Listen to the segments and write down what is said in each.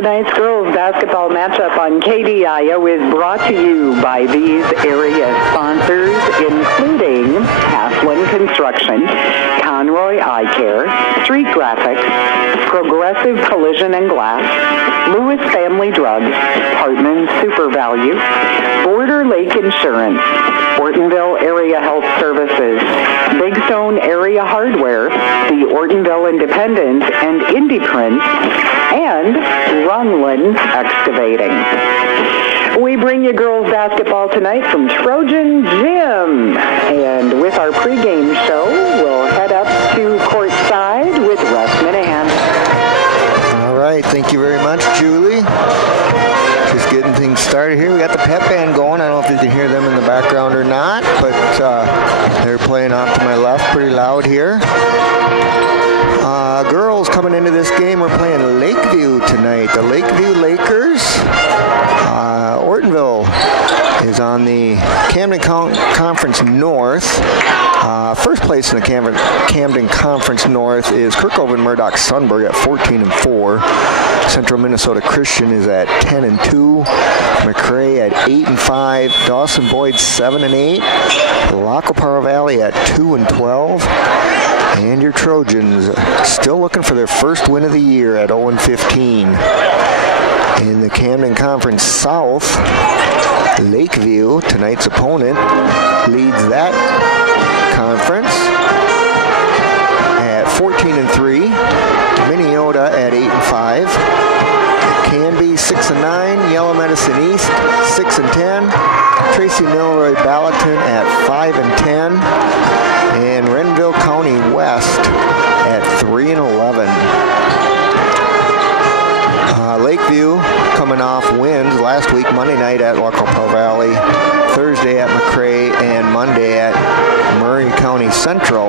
Tonight's girls basketball matchup on KDIO is brought to you by these area sponsors, including Haslin Construction, Conroy Eye Care, Street Graphics, Progressive Collision and Glass, Lewis Family Drugs, Hartman Super Value, Border Lake Insurance, Ortonville Area Health Services, Big Stone Area Hardware, the Ortonville Independent and Indie Print, and Runlin Excavating. We bring you girls basketball tonight from Trojan Gym. And with our pregame show, we'll head up to courtside with Russ Minahan. All right, thank you very much, Julie. Just getting things started here. We got the pep band going. I don't know if you can hear them in the background or not, but they're playing off to my left pretty loud here. Girls coming into this game, we're playing Lakeview tonight. The Lakeview Lakers. Ortonville is on the Camden Conference North. First place in the Camden Conference North is Kirkhoven-Murdoch-Sunburg at 14-4. Central Minnesota Christian is at 10-2. McRae at 8-5. Dawson Boyd 7-8. Lacoparo Valley at 2-12. And your Trojans still looking for their first win of the year at 0-15. In the Camden Conference South, Lakeview, tonight's opponent, leads that conference at 14-3. Minneota at 8-5. Canby 6-9. Yellow Medicine East 6-10. Tracy Milroy Ballatin at 5-10. And Renville County West at 3-11. Lakeview coming off wins last week, Monday night at Lacoparo Valley, Thursday at McRae, and Monday at Murray County Central.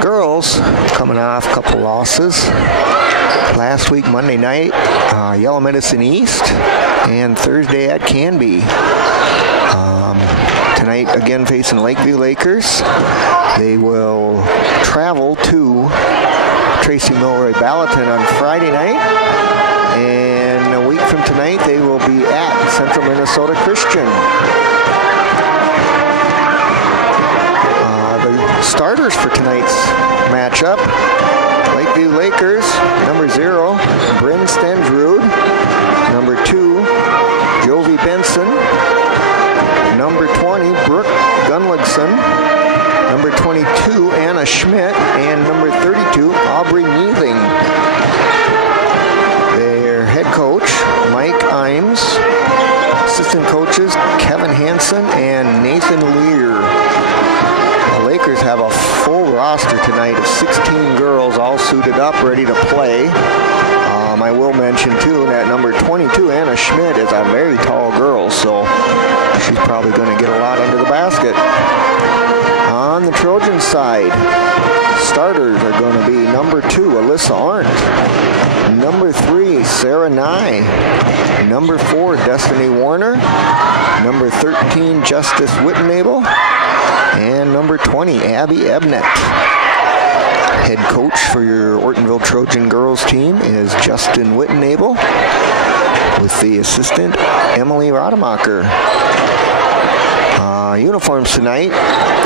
Girls coming off a couple losses. Last week, Monday night, Yellow Medicine East, and Thursday at Canby. Tonight, again, facing Lakeview Lakers. They will travel to Tracy Milroy Ballatin on Friday night. And a week from tonight, they will be at Central Minnesota Christian. The starters for tonight's matchup: Lakeview Lakers, number 0, Bryn Stensrud. Number 2, Jovi Benson. Number 20, Brooke Gunligson. Number 22, Anna Schmidt. And number 32, Aubrey Neething. Their head coach, Mike Imes. Assistant coaches, Kevin Hansen and Nathan Lear. The Lakers have a full roster tonight of 16 girls all suited up, ready to play. I will mention, too, that number 22, Anna Schmidt, is a very tall girl, so she's probably going to get a lot under the basket. On the Trojan side, starters are going to be number 2, Alyssa Arndt. Number 3, Sarah Nye. Number 4, Destiny Warner. Number 13, Justice Wittenabel. And number 20, Abby Ebnett. Head coach for your Ortonville Trojan girls team is Justin Wittenabel, with the assistant Emily Rademacher. Uniforms tonight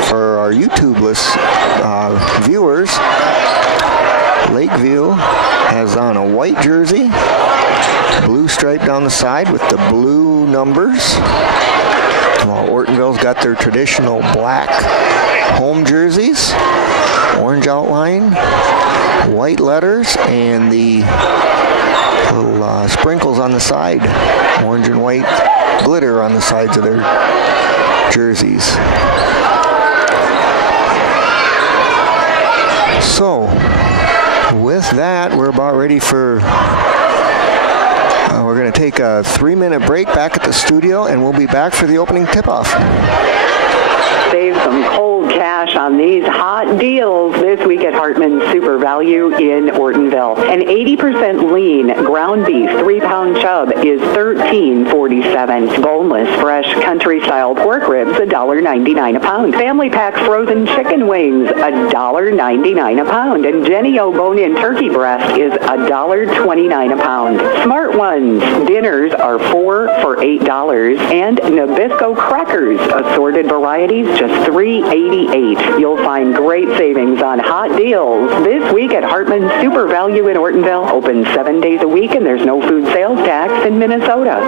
for our YouTube list viewers. Lakeview has on a white jersey, blue stripe down the side with the blue numbers, while Ortonville's got their traditional black home jerseys, orange outline, white letters, and the little sprinkles on the side, orange and white glitter on the sides of their jerseys. So, with that, we're about ready for, we're going to take a 3-minute break back at the studio, and we'll be back for the opening tip-off. Save some cold cash on these hot deals this week at Hartman's Super Value in Ortonville. An 80% lean ground beef 3-pound chub is $13.47. Boneless fresh country-style pork ribs $1.99 a pound. Family pack frozen chicken wings $1.99 a pound. And Jenny O bone-in turkey breast is $1.29 a pound. Smart Ones dinners are 4 for $8, and Nabisco crackers assorted varieties just $3.88. You'll find great savings on hot deals this week at Hartman's Super Value in Ortonville. Open 7 days a week, and there's no food sales tax in Minnesota.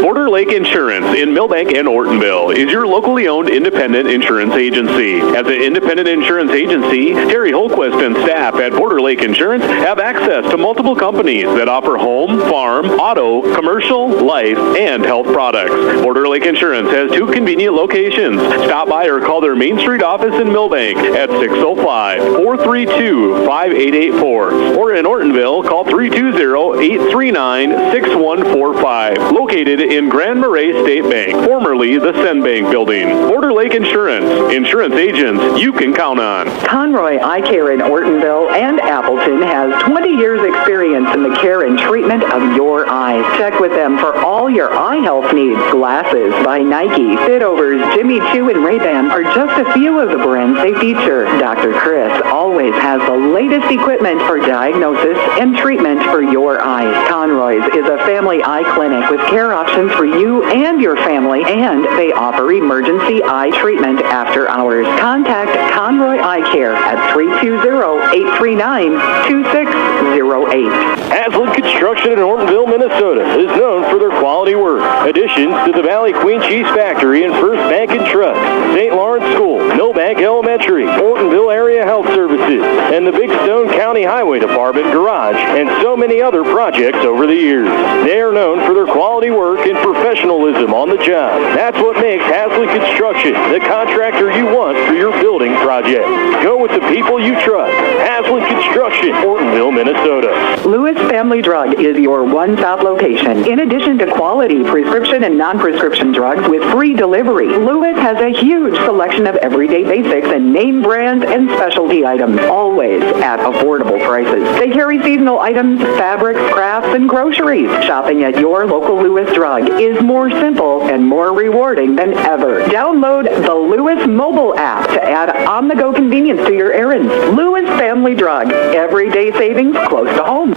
Border Lake Insurance in Millbank and Ortonville is your locally owned independent insurance agency. As an independent insurance agency, Terry Holquist and staff at Border Lake Insurance have access to multiple companies that offer home, farm, auto, commercial, life, and health products. Border Lake Insurance has 2 convenient locations. Stop by or call their Main Street office in Millbank at 605-432-5884. Or in Ortonville, call 320-839-6145. Located in Grand Marais State Bank, formerly the Sen Bank Building. Border Lake Insurance. Insurance agents you can count on. Conroy Eye Care in Ortonville and Appleton has 20 years experience in the care and treatment of your eyes. Check with them for all your eye health needs. Glasses by Nike, Fitovers, Jimmy Choo, and Ray-Ban are just a few of the brands they feature. Dr. Chris always has the latest equipment for diagnosis and treatment for your eyes. Conroy's is a family eye clinic with care options for you and your family, and they offer emergency eye treatment after hours. Contact Conroy Eye Care at 320-839-2608. Aslan Construction in Ortonville, Minnesota is known for their quality work. Additions to the Valley Queen Cheese Factory and First Bank and Trust, St. Lawrence School, Millbank Elementary, Ortonville Area Health Services, and the Big Stone County Highway Department Garage, and so many other projects over the years. They are known for their quality work and professionalism on the job. That's what makes Haslett Construction the contractor you want for your building project. Go with the people you trust. Haslett Construction, Ortonville, Minnesota. Lewis Family Drug is your one-stop location. In addition to quality prescription and non-prescription drugs with free delivery, Lewis has a huge selection of everyday basics and name brands and specialty items, always at affordable prices. They carry seasonal items, fabrics, crafts, and groceries. Shopping at your local Lewis Drug is more simple and more rewarding than ever. Download the Lewis mobile app to add on-the-go convenience to your errands. Lewis Family Drug, everyday savings close to home.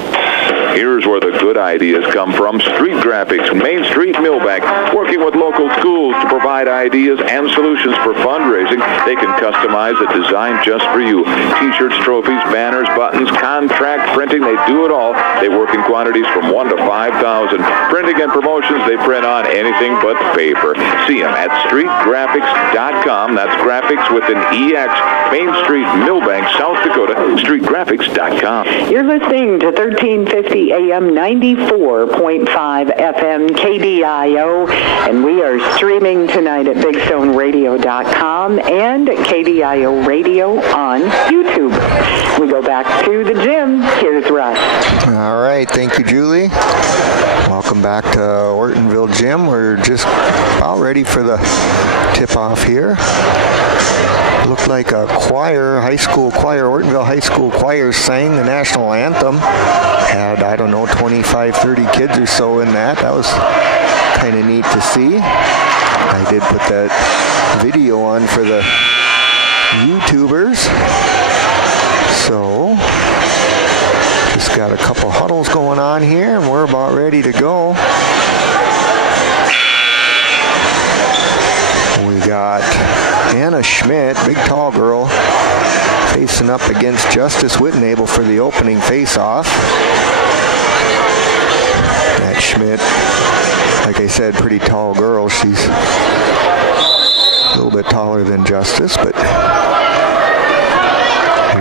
Here's where the good ideas come from. Street Graphics, Main Street, Millbank, working with local schools to provide ideas and solutions for fundraising. They can customize a design just for you. T-shirts, trophies, banners, buttons, contract printing, they do it all. They work in quantities from 1 to 5,000. Printing and promotions, they print on anything but paper. See them at streetgraphics.com. That's graphics with an EX. Main Street, Millbank, South Dakota, streetgraphics.com. You're listening to 1350 AM 94.5 FM KDIO, and we are streaming tonight at BigStoneRadio.com and KDIO Radio on YouTube. We go back to the gym. Here's Russ. All right, thank you, Julie. Welcome back to Ortonville Gym. We're just about ready for the tip-off here. Looked like a choir, high school choir, Ortonville High School choir sang the national anthem. Had, 25, 30 kids or so in that. That was kind of neat to see. I did put that video on for the YouTubers. So, just got a couple huddles going on here, and we're about ready to go. We got Anna Schmidt, big tall girl, facing up against Justice Whitnable for the opening face-off. That Schmidt, like I said, pretty tall girl. She's a little bit taller than Justice, but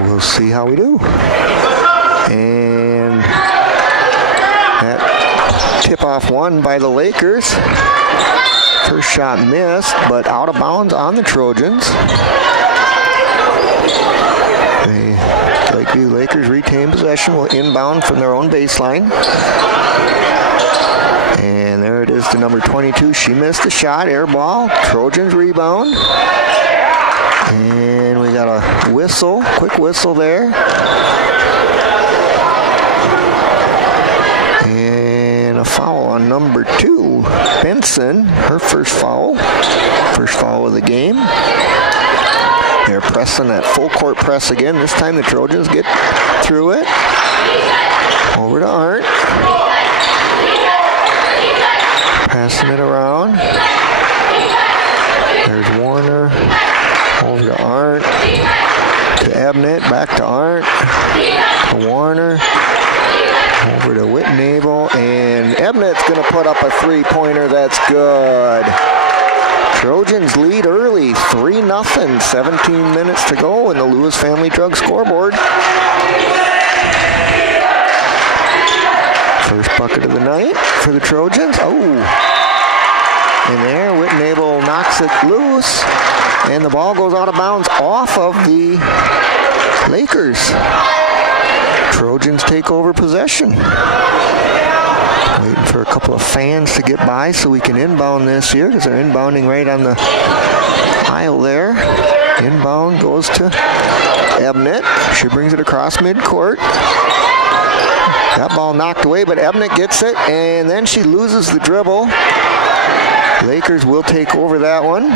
we'll see how we do. And that tip-off won by the Lakers. First shot missed, but out of bounds on the Trojans. The Lakeview Lakers retain possession, will inbound from their own baseline. And there it is to number 22. She missed the shot, air ball. Trojans rebound. And we got a whistle, quick whistle there. And a foul on number 2, Benson, her first foul of the game. They're pressing that full court press again. This time the Trojans get through it. Over to Arndt. Passing it around. There's Warner. Over to Arndt. To Ebnett. Back to Arndt. To Warner. Over to Whitnable. And Ebnett's going to put up a three-pointer. That's good. Trojans lead early, 3-0, 17 minutes to go in the Lewis Family Drug scoreboard. First bucket of the night for the Trojans. Oh, and there, Whitnable knocks it loose, and the ball goes out of bounds off of the Lakers. Trojans take over possession. Waiting for a couple of fans to get by so we can inbound this here, because they're inbounding right on the aisle there. Inbound goes to Ebnett. She brings it across midcourt. That ball knocked away, but Ebnett gets it, and then she loses the dribble. Lakers will take over that one.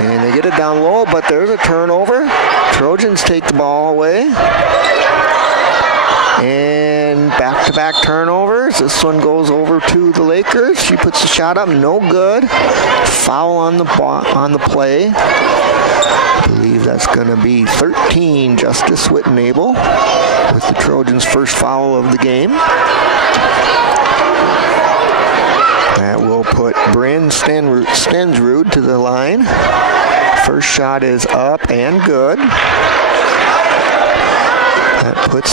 And they get it down low, but there's a turnover. Trojans take the ball away. And back-to-back turnovers. This one goes over to the Lakers. She puts the shot up, no good. Foul on the play. I believe that's going to be 13, Justice Whitnable, with the Trojans' first foul of the game. That will put Bryn Stensrud to the line. First shot is up and good. That puts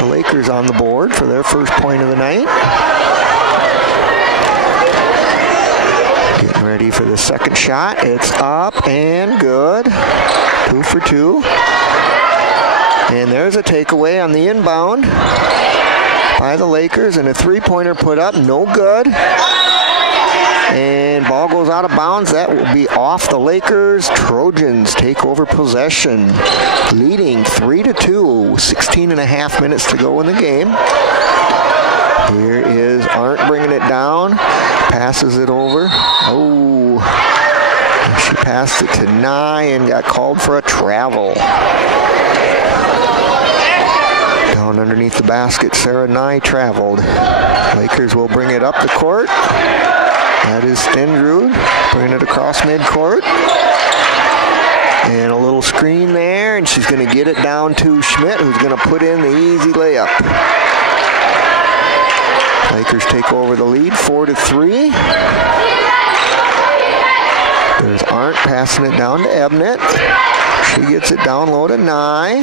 the Lakers on the board for their first point of the night. Getting ready for the second shot. It's up and good. 2 for 2. And there's a takeaway on the inbound by the Lakers, and a three-pointer put up, no good. And ball goes out of bounds. That will be off the Lakers. Trojans take over possession, leading 3-2, 16 and a half minutes to go in the game. Here is Arndt bringing it down, passes it over. Oh, she passed it to Nye and got called for a travel. Down underneath the basket, Sarah Nye traveled. Lakers will bring it up the court. That is Stensrud bringing it across midcourt. And a little screen there, and she's going to get it down to Schmidt, who's going to put in the easy layup. Lakers take over the lead, 4-3. There's Arndt passing it down to Ebnett. She gets it down low to Nye.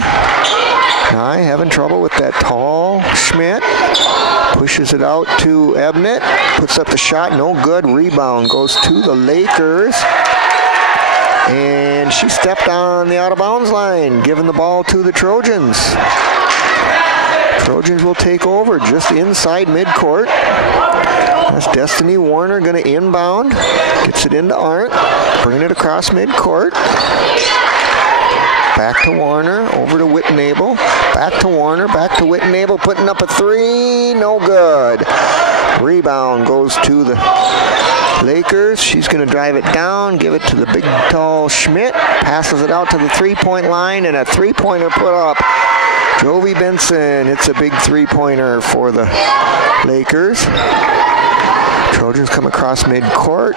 Nye having trouble with that tall Schmidt. Pushes it out to Ebnett. Puts up the shot, no good. Rebound goes to the Lakers. And she stepped on the out-of-bounds line, giving the ball to the Trojans. Trojans will take over just inside midcourt. That's Destiny Warner going to inbound. Gets it into Arndt. Bringing it across midcourt. Back to Warner, over to Whitnable. Back to Warner, back to Whitnable, putting up a three, no good. Rebound goes to the Lakers. She's going to drive it down, give it to the big, tall Schmidt. Passes it out to the three-point line, and a three-pointer put up. Jovi Benson, it's a big three-pointer for the Lakers. Trojans come across midcourt.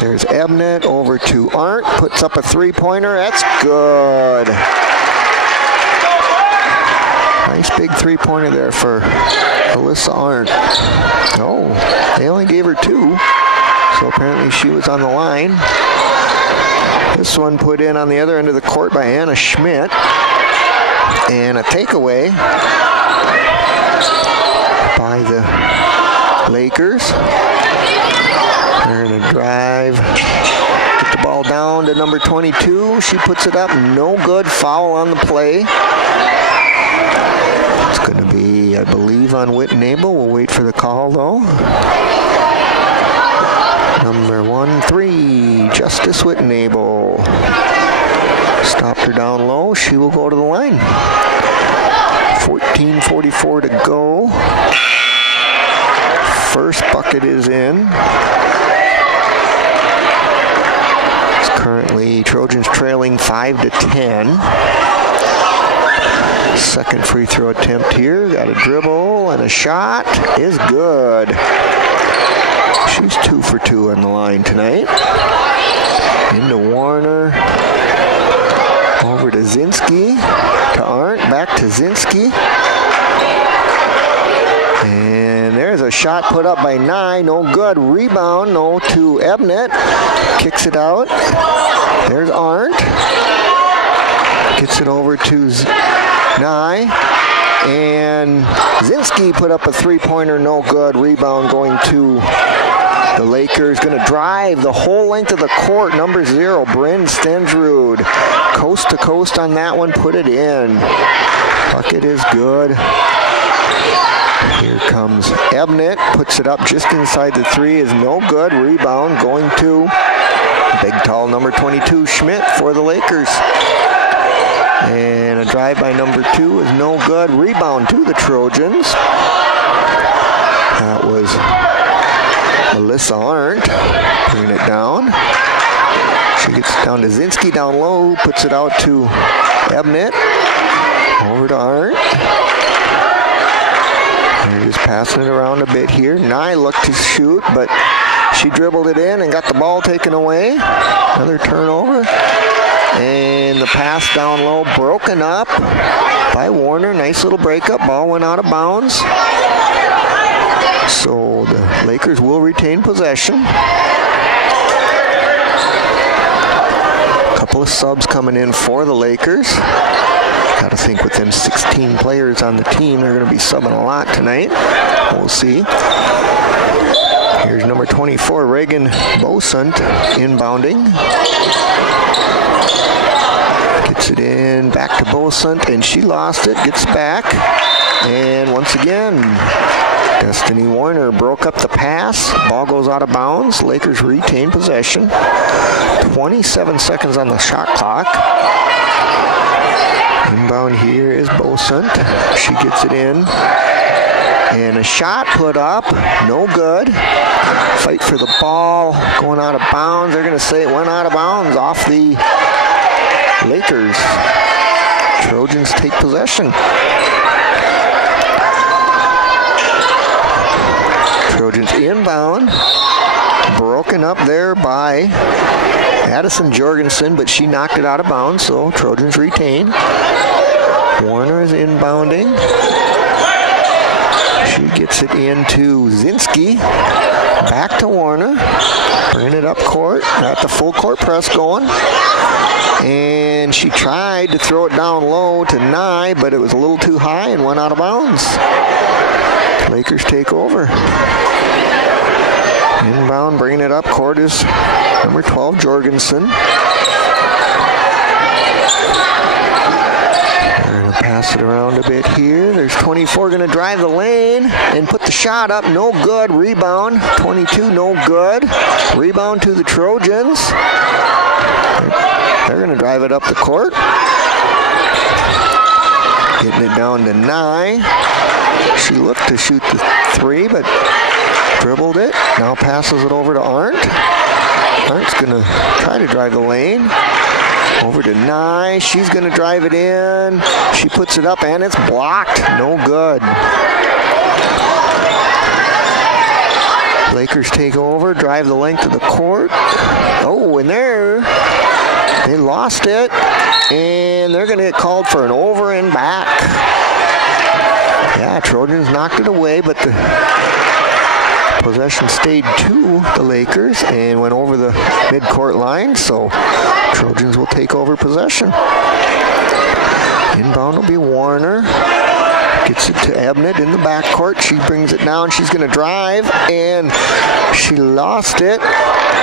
There's Ebnett over to Arndt, puts up a three-pointer. That's good. Nice big three-pointer there for Alyssa Arndt. Oh, they only gave her 2, so apparently she was on the line. This one put in on the other end of the court by Anna Schmidt. And a takeaway by the Lakers. They're going to drive, get the ball down to number 22. She puts it up, no good. Foul on the play. It's going to be, I believe, on Whitnable. We'll wait for the call, though. Number 1-3, Justice Whitnable. Stopped her down low. She will go to the line. 14:44 to go. First bucket is in. It's currently Trojans trailing 5-10. Second free throw attempt here. Got a dribble and a shot is good. She's 2 for 2 on the line tonight. Into Warner. Over to Zinski. To Arndt. Back to Zinski. And there's a shot put up by Nye. No good. Rebound. No to Ebnet. Kicks it out. There's Arndt. Gets it over to Nye. And Zinski put up a three-pointer. No good. Rebound going to the Lakers. Going to drive the whole length of the court. Number 0, Bryn Stensrud. Coast to coast on that one. Put it in. Bucket is good. Here comes Ebnet. Puts it up just inside the 3. Is no good. Rebound going to big, tall number 22, Schmidt for the Lakers. And a drive by number 2 is no good. Rebound to the Trojans. That was Melissa Arndt putting it down. She gets down to Zinski down low, puts it out to Ebnet. Over to Arndt. They're just passing it around a bit here. Nye looked to shoot, but she dribbled it in and got the ball taken away. Another turnover. And the pass down low broken up by Warner. Nice little breakup. Ball went out of bounds. So the Lakers will retain possession. A couple of subs coming in for the Lakers. Got to think with them 16 players on the team, they're going to be subbing a lot tonight. We'll see. Here's number 24, Reagan Bosunt, inbounding. Gets it in, back to Bosunt, and she lost it, gets back. And once again, Destiny Warner broke up the pass. Ball goes out of bounds. Lakers retain possession. 27 seconds on the shot clock. Inbound here is Bosunt. She gets it in. And a shot put up. No good. Fight for the ball. Going out of bounds. They're going to say it went out of bounds off the Lakers. Trojans take possession. Trojans inbound. Broken up there by Addison Jorgensen, but she knocked it out of bounds, so Trojans retain. Warner is inbounding. She gets it into Zinski. Back to Warner. Bringing it up court. Got the full court press going. And she tried to throw it down low to Nye, but it was a little too high and went out of bounds. Lakers take over. Inbound, bringing it up court is number 12, Jorgensen. They're going to pass it around a bit here. There's 24 going to drive the lane and put the shot up. No good. Rebound. 22, no good. Rebound to the Trojans. They're going to drive it up the court. Getting it down to Nye. She looked to shoot the 3, but dribbled it. Now passes it over to Arndt. Arndt's going to try to drive the lane. Over to Nye. She's going to drive it in. She puts it up, and it's blocked. No good. Lakers take over, drive the length of the court. Oh, and there, they lost it. And they're going to get called for an over and back. Yeah, Trojans knocked it away, but the possession stayed to the Lakers and went over the midcourt line, so Trojans will take over possession. Inbound will be Warner. Gets it to Ebnet in the backcourt. She brings it down. She's going to drive, and she lost it.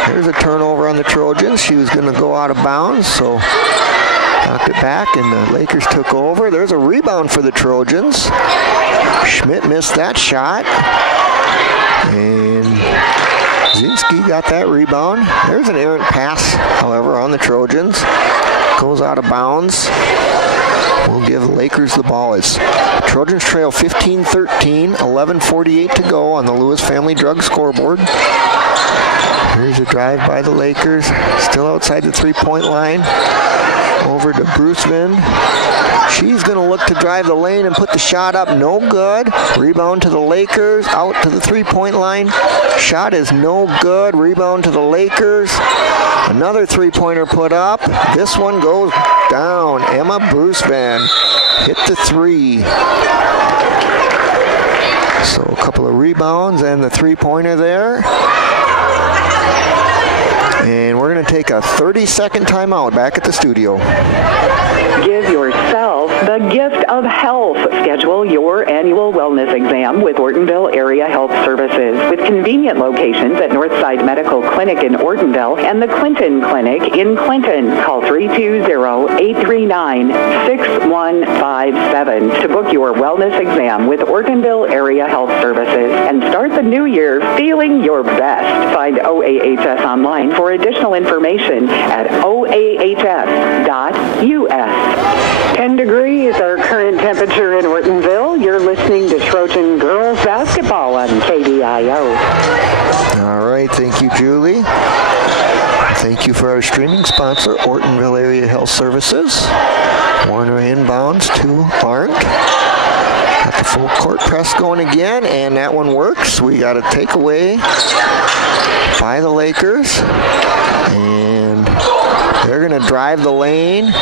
There's a turnover on the Trojans. She was going to go out of bounds, so knocked it back, and the Lakers took over. There's a rebound for the Trojans. Schmidt missed that shot. And Zinski got that rebound. There's an errant pass, however, on the Trojans. Goes out of bounds. We'll give the Lakers the ball. As Trojans trail 15-13, 11:48 to go on the Lewis Family Drug scoreboard. Here's a drive by the Lakers, still outside the three-point line. Over to Brucevin. She's going to look to drive the lane and put the shot up. No good. Rebound to the Lakers. Out to the three-point line. Shot is no good. Rebound to the Lakers. Another three-pointer put up. This one goes down. Emma Brucevin hit the three. So a couple of rebounds and the three-pointer there. And we're going to take a 30-second timeout back at the studio. Give yourself the gift of health. Schedule your annual wellness exam with Ortonville Area Health Services. With convenient locations at Northside Medical Clinic in Ortonville and the Clinton Clinic in Clinton. Call 320-839-6157 to book your wellness exam with Ortonville Area Health Services and start the new year feeling your best. Find OAHS online for additional information at oahs.us. 10 degrees, our current temperature in Ortonville. You're listening to Trojan Girls Basketball on KDIO. All right, thank you, Julie. Thank you for our streaming sponsor, Ortonville Area Health Services. Warner inbounds to Arndt. Got the full court press going again, and that one works. We got a takeaway by the Lakers. And they're going to drive the lane.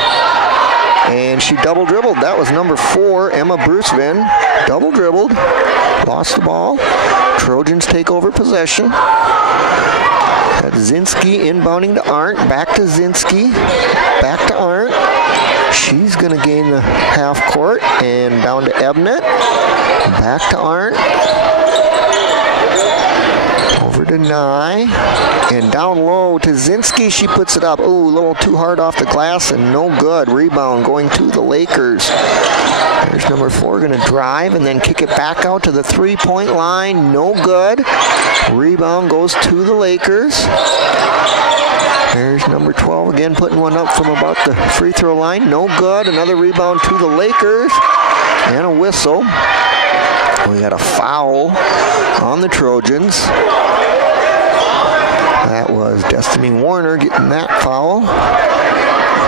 And she double dribbled. That was number 4, Emma Brucevin. Double dribbled. Lost the ball. Trojans take over possession. Got Zinski inbounding to Arndt. Back to Zinski. Back to Arndt. She's going to gain the half court. And down to Ebnet. Back to Arndt. Over to Nye. And down low to Zinski. She puts it up. Ooh, a little too hard off the glass and no good. Rebound going to the Lakers. There's number 4 going to drive and then kick it back out to the three-point line. No good. Rebound goes to the Lakers. There's number 12 again putting one up from about the free throw line. No good. Another rebound to the Lakers. And a whistle. We got a foul on the Trojans. That was Destiny Warner getting that foul.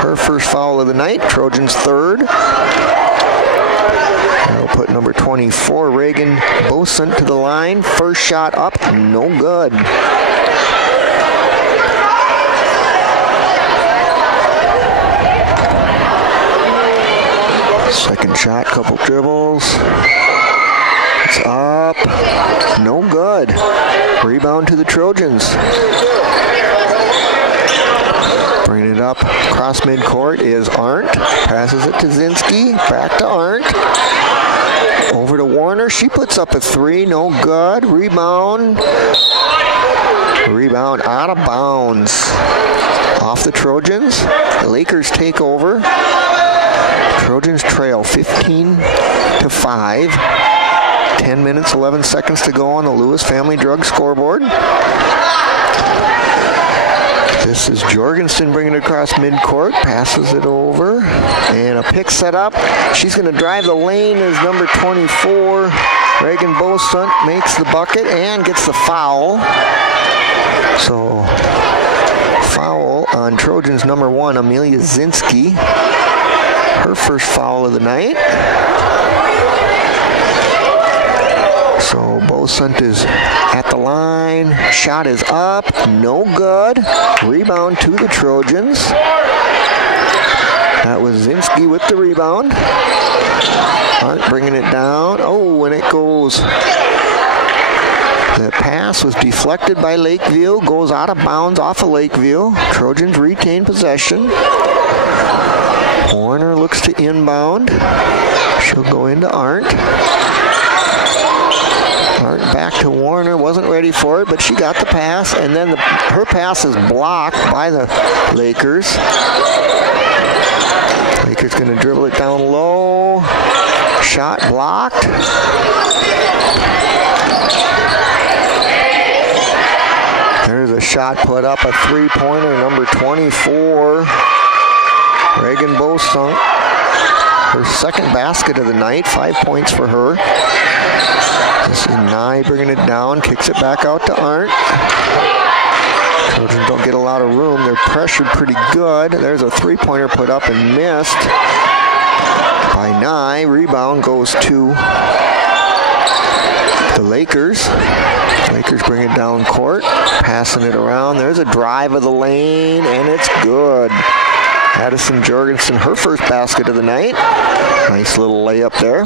Her first foul of the night. Trojans third. We'll put number 24, Reagan Bosant, to the line. First shot up, no good. Second shot, couple dribbles. It's up, no good. Rebound to the Trojans. Bringing it up across midcourt is Arndt. Passes it to Zinski. Back to Arndt. Over to Warner. She puts up a three. No good. Rebound. Rebound out of bounds. Off the Trojans. The Lakers take over. Trojans trail 15-5. 10 minutes, 11 seconds to go on the Lewis Family Drug scoreboard. This is Jorgensen bringing it across midcourt, passes it over, and a pick set up. She's going to drive the lane as number 24, Reagan Bosant, makes the bucket and gets the foul. So, foul on Trojans number 1, Amelia Zinski. Her first foul of the night. So Bosant is at the line. Shot is up. No good. Rebound to the Trojans. That was Zinski with the rebound. Arndt bringing it down. Oh, and it goes. The pass was deflected by Lakeview. Goes out of bounds off of Lakeview. Trojans retain possession. Warner looks to inbound. She'll go into Arndt. Arndt back to Warner, wasn't ready for it, but she got the pass, and then her pass is blocked by the Lakers. Lakers going to dribble it down low. Shot blocked. There's a shot put up, a three-pointer, number 24, Reagan Bosunk. Her second basket of the night, 5 points for her. This is Nye bringing it down, kicks it back out to Arndt. Trojans don't get a lot of room. They're pressured pretty good. There's a three-pointer put up and missed by Nye. Rebound goes to the Lakers. Lakers bring it down court, passing it around. There's a drive of the lane, and it's good. Addison Jorgensen, her first basket of the night. Nice little layup there.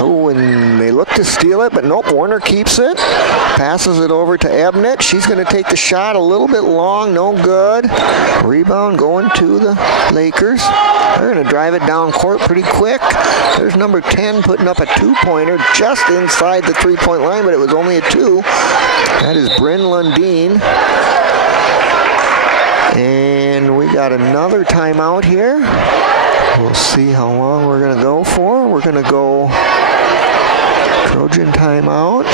Oh, and they look to steal it, but nope, Warner keeps it. Passes it over to Ebnett. She's going to take the shot a little bit long, no good. Rebound going to the Lakers. They're going to drive it down court pretty quick. There's number 10 putting up a two-pointer just inside the three-point line, but it was only a two. That is Bryn Lundeen. And we got another timeout here. We'll see how long we're going to go for. We're going to go Trojan timeout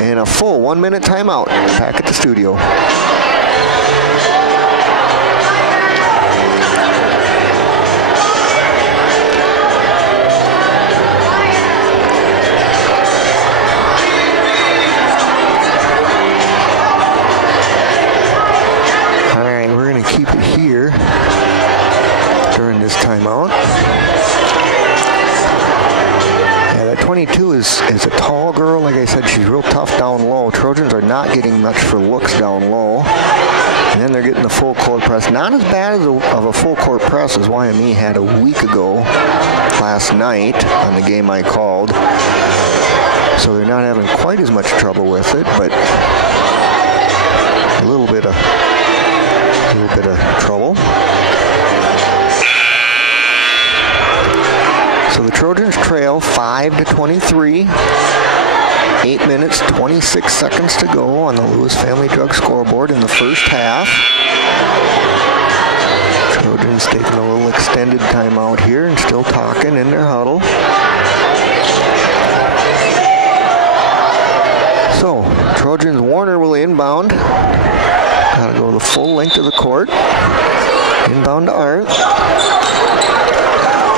and a full 1 minute timeout back at the studio. All right, we're going to keep it here during this timeout. 22 is a tall girl. Like I said, she's real tough down low. Trojans are not getting much for looks down low. And then they're getting the full court press. Not as bad as of a full court press as YME had a week ago last night on the game I called. So they're not having quite as much trouble with it, but a little bit of trouble. So the Trojans trail 5-23. 8 minutes, 26 seconds to go on the Lewis Family Drug scoreboard in the first half. Trojans taking a little extended timeout here and still talking in their huddle. So Trojans Warner will inbound. Gotta go the full length of the court. Inbound to Arndt.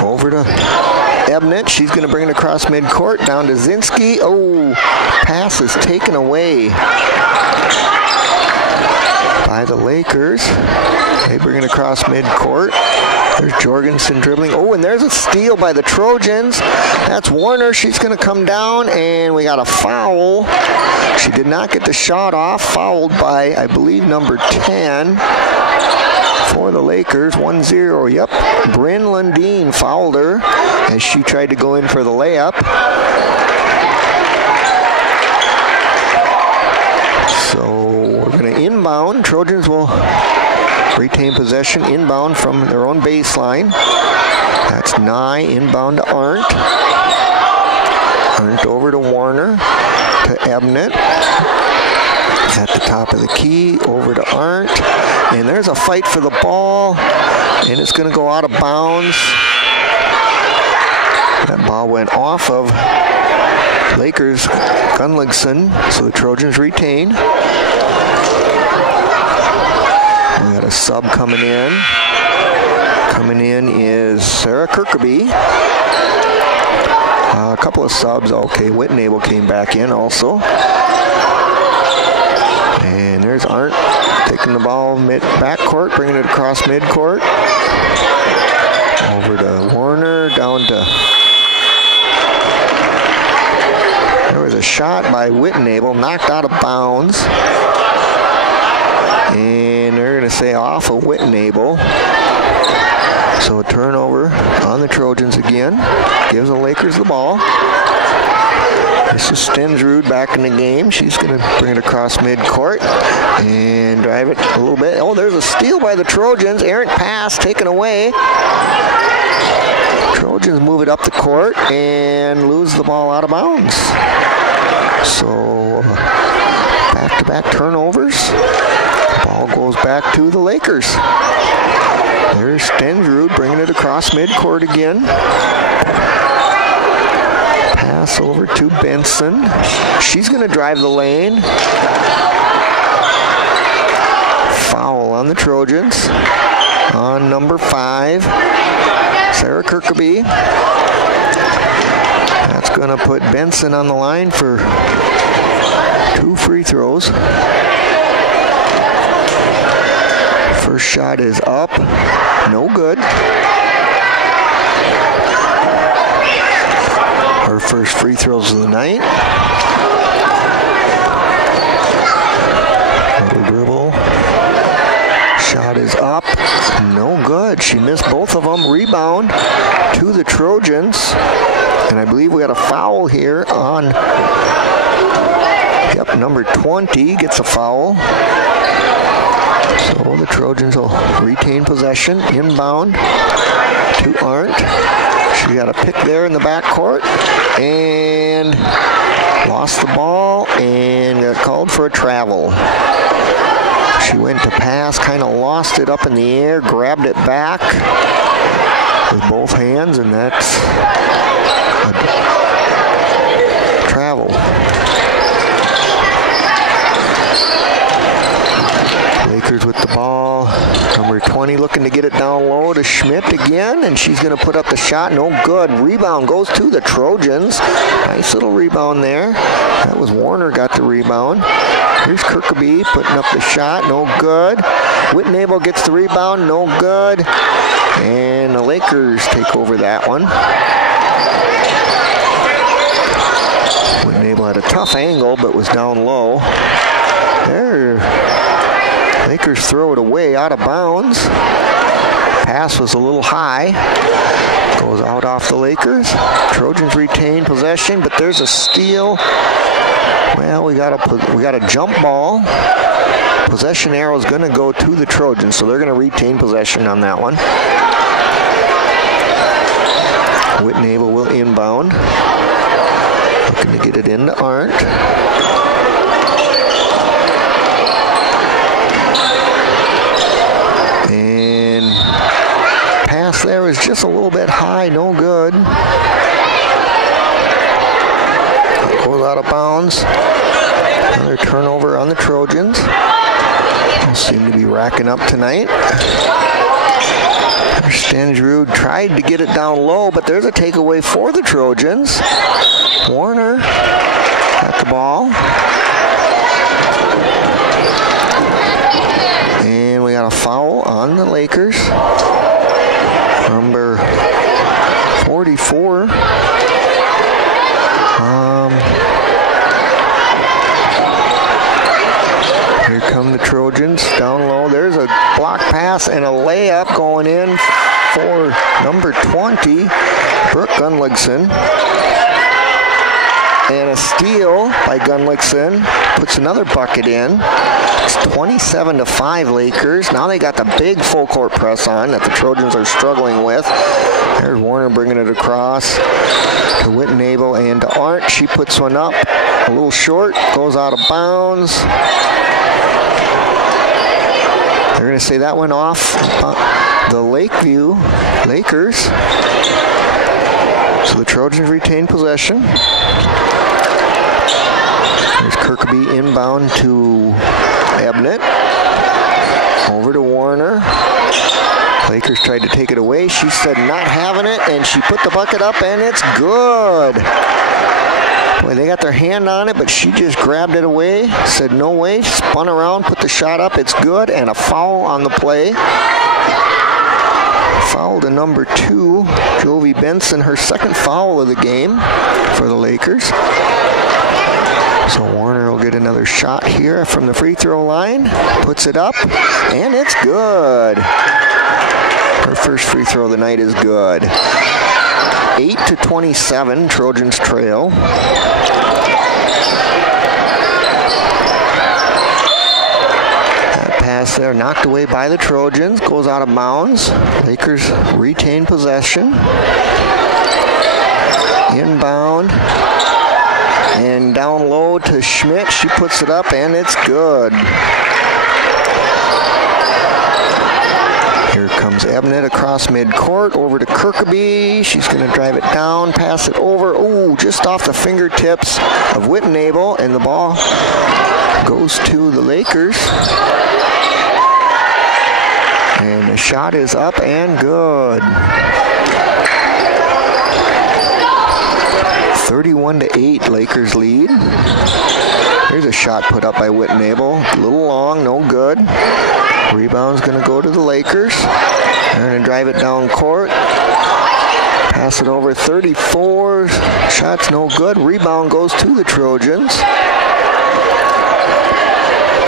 Over to Ebnett. She's going to bring it across midcourt. Down to Zinski. Oh, pass is taken away by the Lakers. They bring it across midcourt. There's Jorgensen dribbling. Oh, and there's a steal by the Trojans. That's Warner. She's going to come down, and we got a foul. She did not get the shot off. Fouled by, I believe, number 10. For the Lakers, 1-0. Yep, Bryn Lundeen fouled her as she tried to go in for the layup. So we're going to inbound. Trojans will retain possession inbound from their own baseline. That's Nye inbound to Arndt. Arndt over to Warner, to Ebnett. At the top of the key, over to Arndt. And there's a fight for the ball, and it's going to go out of bounds. That ball went off of Lakers' Gunligson, so the Trojans retain. We got a sub coming in. Coming in is Sarah Kirkaby. A couple of subs. Okay, Whitnable came back in also. And there's Arndt taking the ball backcourt, bringing it across midcourt. Over to Warner, down to... There was a shot by Whitnable, knocked out of bounds. And they're going to say off of Whitnable. So a turnover on the Trojans again. Gives the Lakers the ball. This is Stensrud back in the game. She's going to bring it across midcourt and drive it a little bit. Oh, there's a steal by the Trojans. Errant pass taken away. Trojans move it up the court and lose the ball out of bounds. So back-to-back turnovers. The ball goes back to the Lakers. There's Stensrud bringing it across midcourt again. Pass over to Benson. She's going to drive the lane. Foul on the Trojans. On number 5, Sarah Kirkaby. That's going to put Benson on the line for 2 free throws. First shot is up. No good. Her first free throws of the night. Little dribble. Shot is up. No good. She missed both of them. Rebound to the Trojans. And I believe we got a foul here on, number 20 gets a foul. So the Trojans will retain possession. Inbound to Arndt. She got a pick there in the backcourt and lost the ball and got called for a travel. She went to pass, kind of lost it up in the air, grabbed it back with both hands, and that's a travel. Lakers with the ball. Number 20 looking to get it down low to Schmidt again, and she's going to put up the shot. No good. Rebound goes to the Trojans. Nice little rebound there. That was Warner got the rebound. Here's Kirkaby putting up the shot. No good. Whitnable gets the rebound. No good. And the Lakers take over that one. Whitnable had a tough angle, but was down low. There. Lakers throw it away out of bounds. Pass was a little high. Goes out off the Lakers. Trojans retain possession, but there's a steal. Well, we got a jump ball. Possession arrow is going to go to the Trojans, so they're going to retain possession on that one. Whitnable will inbound. Looking to get it into Arndt. And pass there is just a little bit high, no good. Goes out of bounds. Another turnover on the Trojans. They seem to be racking up tonight. Stangerud tried to get it down low, but there's a takeaway for the Trojans. Warner got the ball. And we got a foul on the Lakers. Number 44. Here come the Trojans down low. There's a block pass and a layup going in for number 20, Brooke Gunlickson. And a steal by Gunlickson puts another bucket in. It's 27-5 Lakers. Now they got the big full court press on that the Trojans are struggling with. There's Warner bringing it across to Whitnable and to Arndt. She puts one up a little short, goes out of bounds. They're going to say that went off the Lakeview Lakers. So the Trojans retain possession. There's Kirkaby inbound to Ebnett. Over to Warner. Lakers tried to take it away. She said not having it, and she put the bucket up, and it's good. Boy, they got their hand on it, but she just grabbed it away, said no way, spun around, put the shot up, it's good, and a foul on the play. Foul to number 2, Jovi Benson, her second foul of the game for the Lakers. So Warner will get another shot here from the free throw line, puts it up, and it's good. Her first free throw of the night is good. 8-27, Trojans trail. That pass there knocked away by the Trojans, goes out of bounds. Lakers retain possession. Inbound. And down low to Schmidt. She puts it up, and it's good. Here comes Ebnet across midcourt, over to Kirkaby. She's going to drive it down, pass it over. Ooh, just off the fingertips of Whitnable, and the ball goes to the Lakers. And the shot is up and good. 31-8, Lakers lead. Here's a shot put up by Whitnable. A little long, no good. Rebound's going to go to the Lakers. They're going to drive it down court. Pass it over 34. Shot's no good. Rebound goes to the Trojans.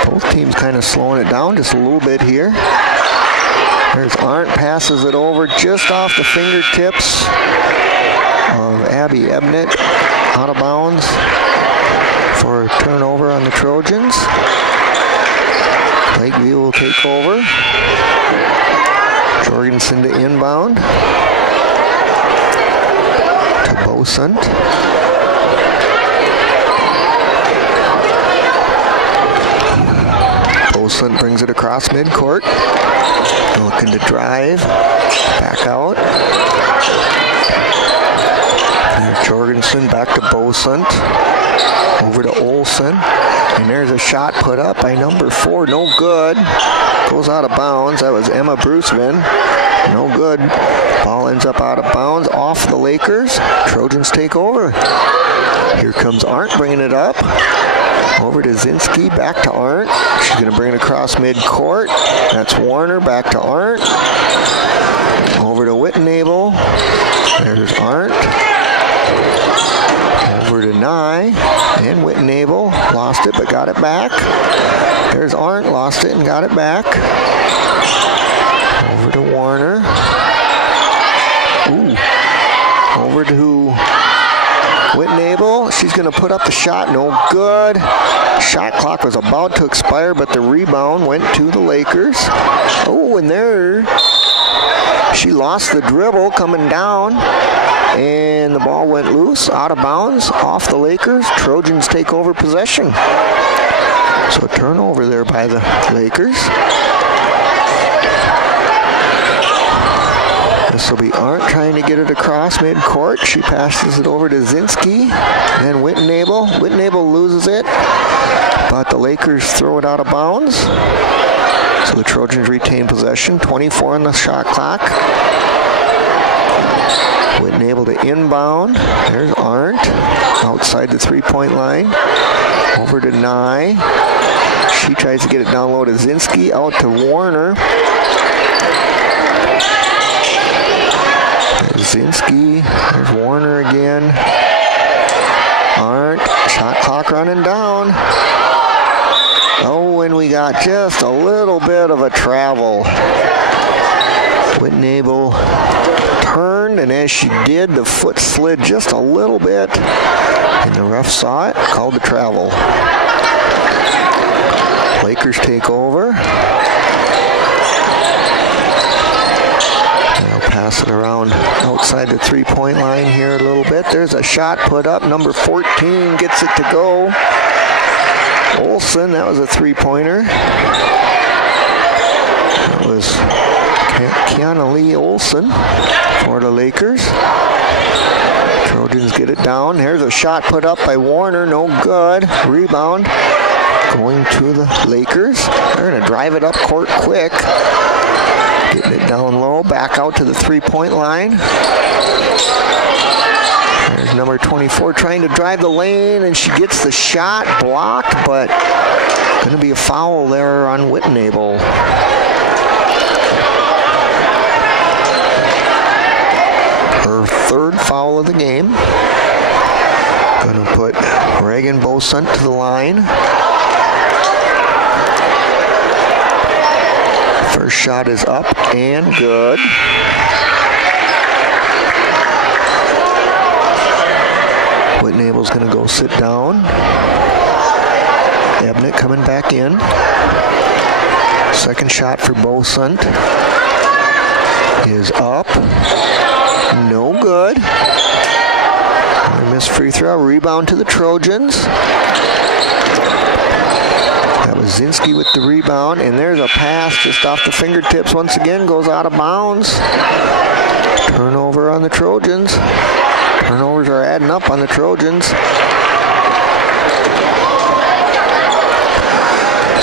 Both teams kind of slowing it down just a little bit here. There's Arndt, passes it over just off the fingertips of Abby Ebnet, out of bounds for a turnover on the Trojans. Lakeview will take over. Jorgensen to inbound. To Bosunt. Bosunt brings it across midcourt. Looking to drive. Back out. There's Jorgensen back to Bosunt. Over to Olsen. And there's a shot put up by number 4. No good. Goes out of bounds. That was Emma Brucevin. No good. Ball ends up out of bounds. Off the Lakers. Trojans take over. Here comes Arndt bringing it up. Over to Zinski. Back to Arndt. She's going to bring it across midcourt. That's Warner. Back to Arndt. Over to Whitnable. There's Arndt. Over to Nye, and Whitnable lost it but got it back. There's Arndt, lost it and got it back. Over to Warner. Ooh. Over to Whitnable. She's going to put up the shot, no good. Shot clock was about to expire, but the rebound went to the Lakers. Oh, and there she lost the dribble coming down. And the ball went loose, out of bounds, off the Lakers. Trojans take over possession. So a turnover there by the Lakers. This will be Arndt trying to get it across midcourt. She passes it over to Zinski. Then Whitnable. Whitnable loses it, but the Lakers throw it out of bounds. So the Trojans retain possession. 24 on the shot clock. Whitnable to inbound. There's Arndt outside the three-point line. Over to Nye. She tries to get it down low to Zinski. Out to Warner. There's Zinski. There's Warner again. Arndt. Shot clock running down. Oh, and we got just a little bit of a travel. Whitnable turned, and as she did, the foot slid just a little bit, and the ref saw it, called the travel. Lakers take over. They'll pass it around outside the three-point line here a little bit. There's a shot put up. Number 14 gets it to go. Olsen, that was a three-pointer. That was Kiana Lee Olsen for the Lakers. Trojans get it down. Here's a shot put up by Warner. No good. Rebound going to the Lakers. They're going to drive it up court quick. Getting it down low. Back out to the three-point line. There's number 24 trying to drive the lane, and she gets the shot blocked, but going to be a foul there on Whitnable. Her third foul of the game. Going to put Reagan Bosunt to the line. First shot is up and good. Whitnable's going to go sit down. Ebnet coming back in. Second shot for Bosunt is up. No good. Missed free throw. Rebound to the Trojans. That was Wazinski with the rebound, and there's a pass just off the fingertips. Once again, goes out of bounds. Turnover on the Trojans. Turnovers are adding up on the Trojans.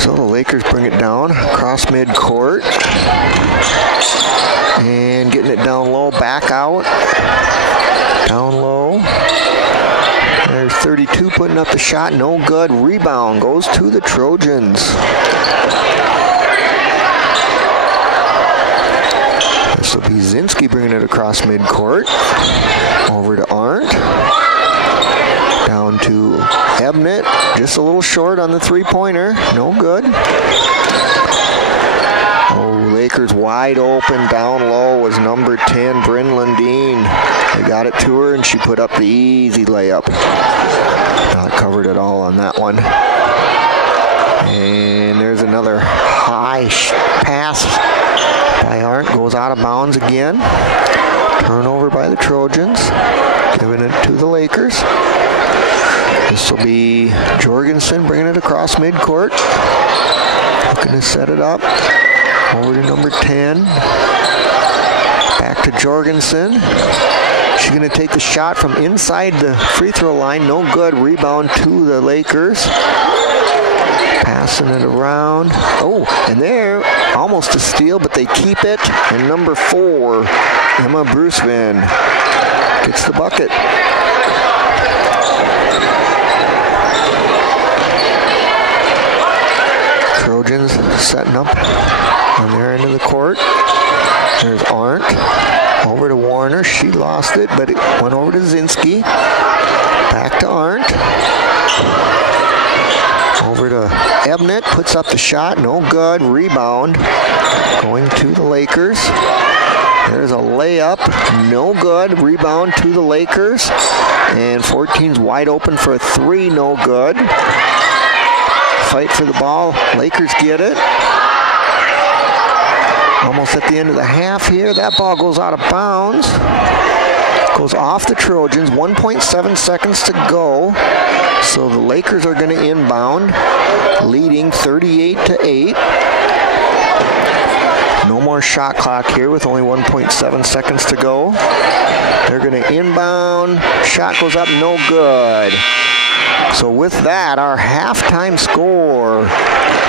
So the Lakers bring it down across midcourt. And getting it down low, back out. Down low. There's 32 putting up the shot, no good. Rebound goes to the Trojans. This will be Zinski bringing it across midcourt. Over to Arndt. Down to Ebnett, just a little short on the three-pointer. No good. Oh, Lakers wide open. Down low was number 10, Bryn Lundeen. They got it to her, and she put up the easy layup. Not covered at all on that one. And there's another high pass by Arndt. Goes out of bounds again. Turnover by the Trojans. Giving it to the Lakers. This will be Jorgensen bringing it across midcourt. Looking to set it up. Over to number 10. Back to Jorgensen. She's going to take the shot from inside the free throw line. No good. Rebound to the Lakers. Passing it around. Oh, and there, almost a steal, but they keep it. And number 4, Emma Bruceman, gets the bucket. Trojans setting up on their end of the court. There's Arndt. Over to Warner. She lost it, but it went over to Zinski. Back to Arndt. Over to Ebnett. Puts up the shot. No good. Rebound. Going to the Lakers. There's a layup. No good. Rebound to the Lakers. And 14's wide open for a 3. No good. Fight for the ball. Lakers get it. Almost at the end of the half here. That ball goes out of bounds. Goes off the Trojans. 1.7 seconds to go. So the Lakers are going to inbound, leading 38-8. No more shot clock here with only 1.7 seconds to go. They're going to inbound. Shot goes up, no good. So with that, our halftime score,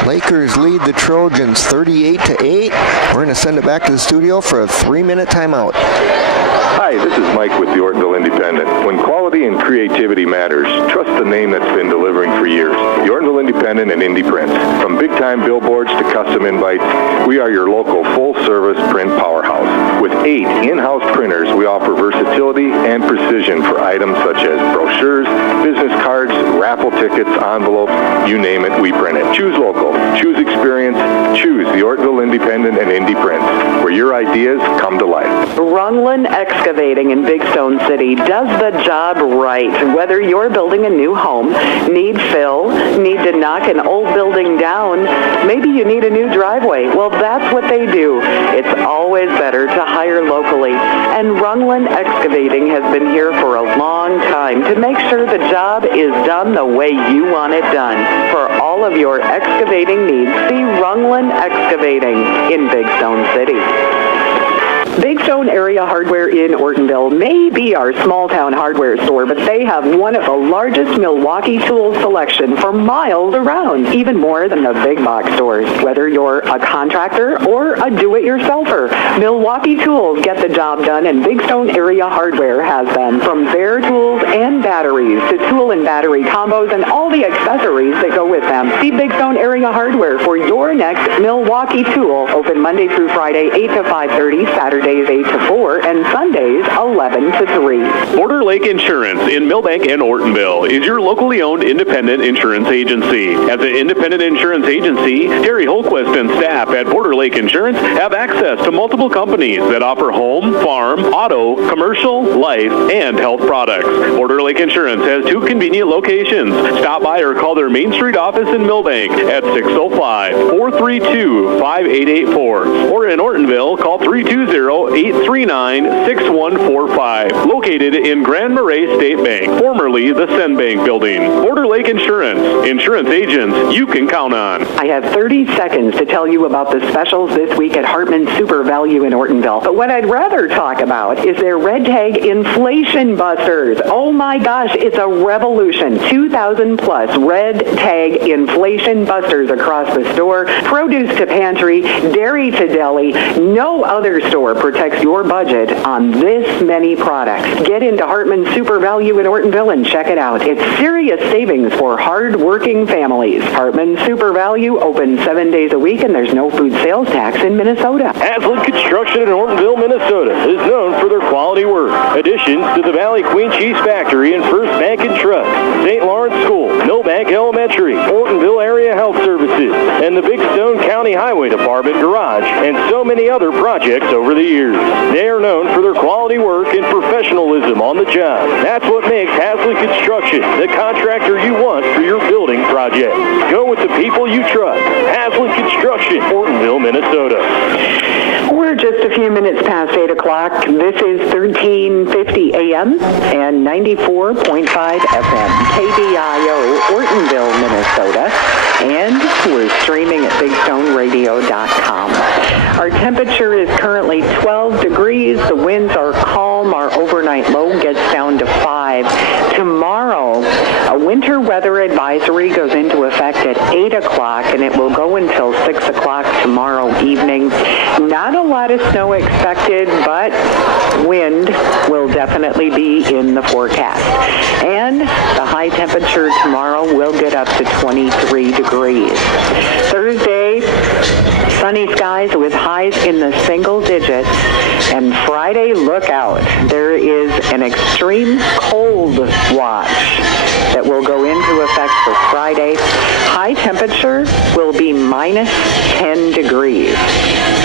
Lakers lead the Trojans 38-8. We're going to send it back to the studio for a 3-minute timeout. Hi, this is Mike with the Ortonville Independent. When quality and creativity matters, trust the name that's been delivering for years. The Ortonville Independent and Indie Prints. From big-time billboards to custom invites, we are your local full-service print powerhouse. With 8 in-house printers, we offer versatility and precision for items such as brochures, business cards, raffle tickets, envelopes, you name it, we print it. Choose local, choose experience, choose the Ortonville Independent and Indie Prints, where your ideas come to life. Runlin Excavating in Big Stone City does the job right. Whether you're building a new home, need fill, need to knock an old building down, maybe you need a new driveway. Well, that's what they do. It's always better to hire locally. And Runlin Excavating has been here for a long time to make sure the job is done the way you want it done. For all of your excavating needs, see Runlin Excavating in Big Stone City. Big Stone Area Hardware in Ortonville may be our small-town hardware store, but they have one of the largest Milwaukee tool selection for miles around, even more than the big box stores. Whether you're a contractor or a do-it-yourselfer, Milwaukee Tools get the job done, and Big Stone Area Hardware has them. From bare tools and batteries to tool and battery combos and all the accessories that go with them. See Big Stone Area Hardware for your next Milwaukee tool. Open Monday through Friday, 8 to 5:30, Saturdays 8 to 4, and Sundays 11 to 3. Border Lake Insurance in Millbank and Ortonville is your locally owned independent insurance agency. As an independent insurance agency, Terry Holquist and staff at Border Lake Insurance have access to multiple companies that offer home, farm, auto, commercial, life, and health products. Border Lake Insurance has 2 convenient locations. Stop by or call their Main Street office in Millbank at 605-432-5884. Or in Ortonville, call 320-8 833-396145. Located in Grand Marais State Bank, formerly the Sen Bank Building. Border Lake Insurance. Insurance agents you can count on. I have 30 seconds to tell you about the specials this week at Hartman Super Value in Ortonville. But what I'd rather talk about is their Red Tag Inflation Busters. Oh my gosh, it's a revolution. 2,000 plus Red Tag Inflation Busters across the store. Produce to pantry, dairy to deli. No other store protects your budget on this many products. Get into Hartman Super Value in Ortonville and check it out. It's serious savings for hard-working families. Hartman Super Value open 7 days a week, and there's no food sales tax in Minnesota. Haslam Construction in Ortonville, Minnesota is known for their quality work. Additions to the Valley Queen Cheese Factory and First Bank and Trust, St. Lawrence School, Millbank Elementary, Ortonville Area Health Services, and the Big Stone County Highway Department Garage, and so many other projects over the years. They are known for their quality work and professionalism on the job. That's what makes Haslam Construction the contractor you want for your building project. Go with the people you trust. Haslam Construction, Ortonville, Minnesota. We're just a few minutes past 8 o'clock. This is 1350 AM and 94.5 FM, KDIO, Ortonville, Minnesota. And we're streaming at BigStoneRadio.com. Our temperature is currently 12 degrees. The winds are calm. Our overnight low gets down to 5. Tomorrow, a winter weather advisory goes into effect at 8 o'clock, and it will go until 6 o'clock tomorrow evening. Not a lot of snow expected, but wind will definitely be in the forecast. And the high temperature tomorrow will get up to 23 degrees. Thursday, sunny skies with highs in the single digits. And Friday, look out. There is an extreme cold watch that will go into effect for Friday. High temperature will be minus 10 degrees.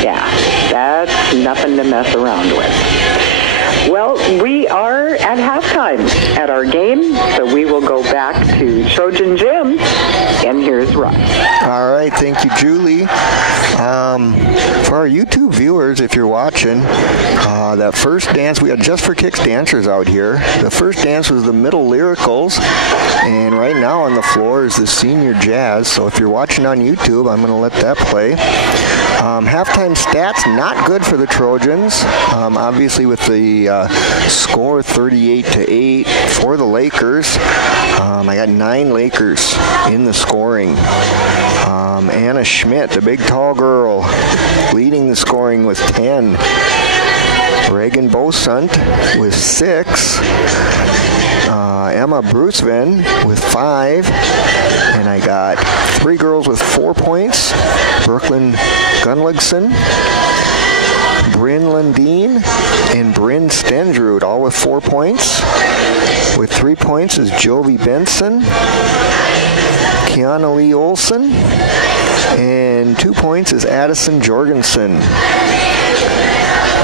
Yeah, that's nothing to mess around with. Well, we are at halftime at our game, so we will go back to Trojan Gym, and here's Russ. All right, thank you, Julie. For our YouTube viewers, if you're watching, that first dance, we had Just for Kicks dancers out here. The first dance was the Middle Lyricals, and right now on the floor is the Senior Jazz. So if you're watching on YouTube, I'm going to let that play. Halftime stats, not good for the Trojans. Obviously with the score 38-8 for the Lakers. I got 9 Lakers in the scoring. Anna Schmidt, the big tall girl, leading the scoring with 10. Reagan Bosunt with 6. Emma Brucevan with 5. And I got 3 girls with 4 points. Brooklyn Gunligson, Bryn Lundeen, and Bryn Stendrud, all with 4 points. With 3 points is Jovi Benson, Kiana Lee Olson, and 2 points is Addison Jorgensen.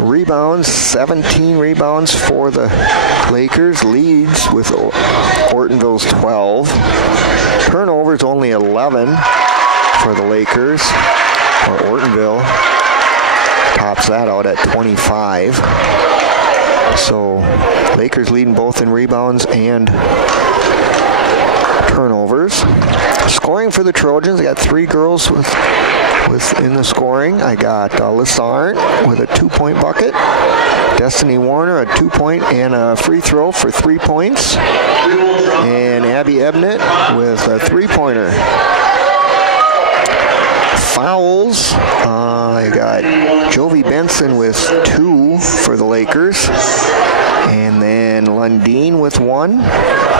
Rebounds, 17 rebounds for the Lakers. Leads with Ortonville's 12. Turnovers only 11 for the Lakers, or Ortonville tops that out at 25. So Lakers leading both in rebounds and turnovers. Scoring for the Trojans, I got 3 girls with in the scoring. I got Alyssa Arndt with a 2-point bucket, Destiny Warner a 2-point and a free throw for 3 points, and Abby Ebnett with a 3-pointer. Fouls, I got Jovi Benson with 2 for the Lakers, and then Lundeen with 1,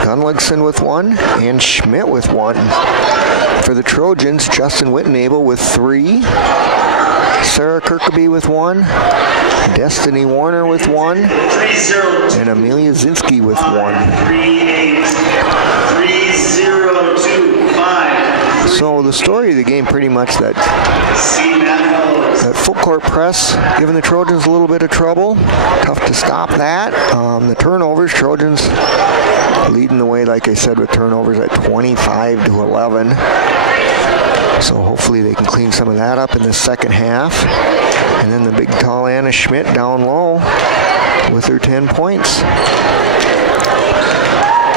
Gunligson with 1, and Schmidt with 1. For the Trojans, Justin Whitnable with 3, Sarah Kirkaby with 1, Destiny Warner with 1, and Amelia Zinski with 1. So the story of the game, pretty much that full court press, giving the Trojans a little bit of trouble. Tough to stop that. The turnovers, Trojans leading the way, like I said, with turnovers at 25-11. So hopefully they can clean some of that up in the second half. And then the big tall Anna Schmidt down low with her 10 points.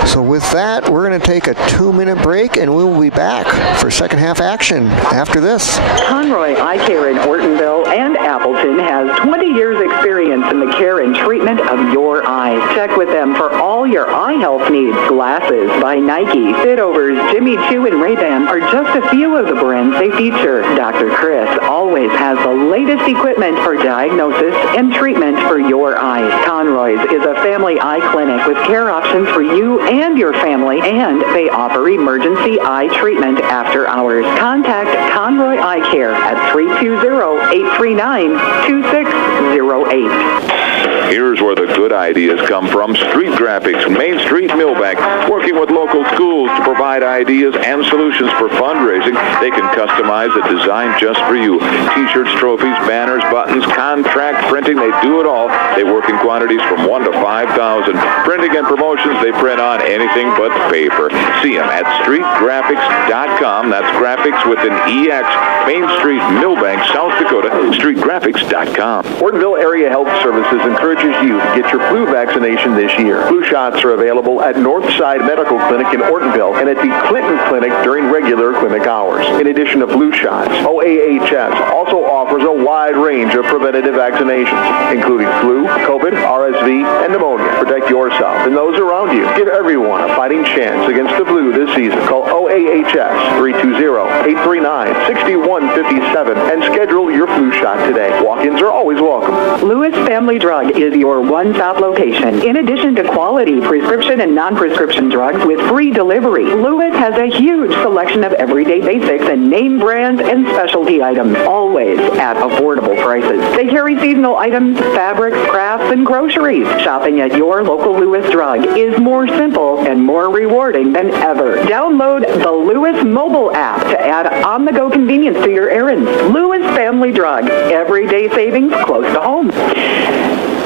So with that, we're going to take a 2-minute break, and we will be back for second half action after this. Conroy Eye Care in Ortonville and Appleton has 20 years experience in the care and treatment of your eyes. Check with them for all your eye health needs. Glasses by Nike, Fitovers, Jimmy Choo, and Ray-Ban are just a few of the brands they feature. Dr. Chris always has the latest equipment for diagnosis and treatment for your eyes. Conroy's is a family eye clinic with care options for you and your family, and they offer emergency eye treatment after hours. Contact Conroy Eye Care at 320-839-2608. Here's where the good ideas come from. Street Graphics, Main Street, Millbank, working with local schools to provide ideas and solutions for fundraising. They can customize a design just for you. T-shirts, trophies, banners, buttons, contract printing, they do it all. They work in quantities from 1 to 5,000. Printing and promotions, they print on anything but paper. See them at streetgraphics.com. That's graphics with an EX. Main Street, Millbank, South Dakota, streetgraphics.com. Ortonville Area Health Services encourages you to get your flu vaccination this year. Flu shots are available at Northside Medical Clinic in Ortonville and at the Clinton Clinic during regular clinic hours. In addition to flu shots, OAHS also offers a wide range of preventative vaccinations, including flu, COVID, RSV, and pneumonia. Protect yourself and those around you. Give everyone a fighting chance against the flu this season. Call OAHS 320-839-6157 and schedule your flu shot today. Walk-ins are always welcome. Lewis Family Drug is your one-stop location. In addition to quality prescription and non-prescription drugs with free delivery, Lewis has a huge selection of everyday basics and name brands and specialty items, always at affordable prices. They carry seasonal items, fabrics, crafts, and groceries. Shopping at your local Lewis Drug is more simple and more rewarding than ever. Download the Lewis mobile app to add on-the-go convenience to your errands. Lewis Family Drug, everyday savings close to home.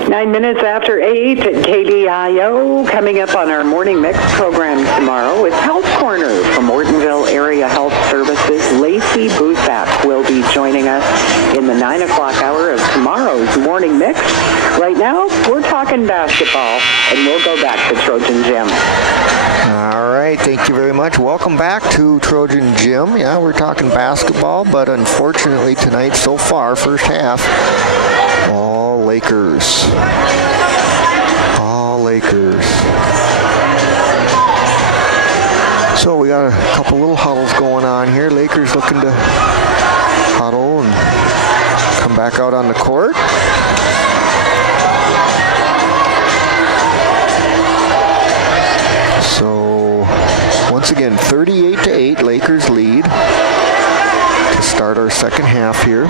9 minutes after 8 at KDIO. Coming up on our morning mix program tomorrow is Health Corner from Ortonville Area Health Services. Lacey Busak will be joining us in the 9 o'clock hour of tomorrow's morning mix. Right now, we're talking basketball, and we'll go back to Trojan Gym. All right, thank you very much. Welcome back to Trojan Gym. Yeah, we're talking basketball, but unfortunately tonight so far, first half, all Lakers. All Lakers. So we got a couple little huddles going on here. Lakers looking to huddle and come back out on the court. So once again, 38-8, Lakers lead to start our second half here.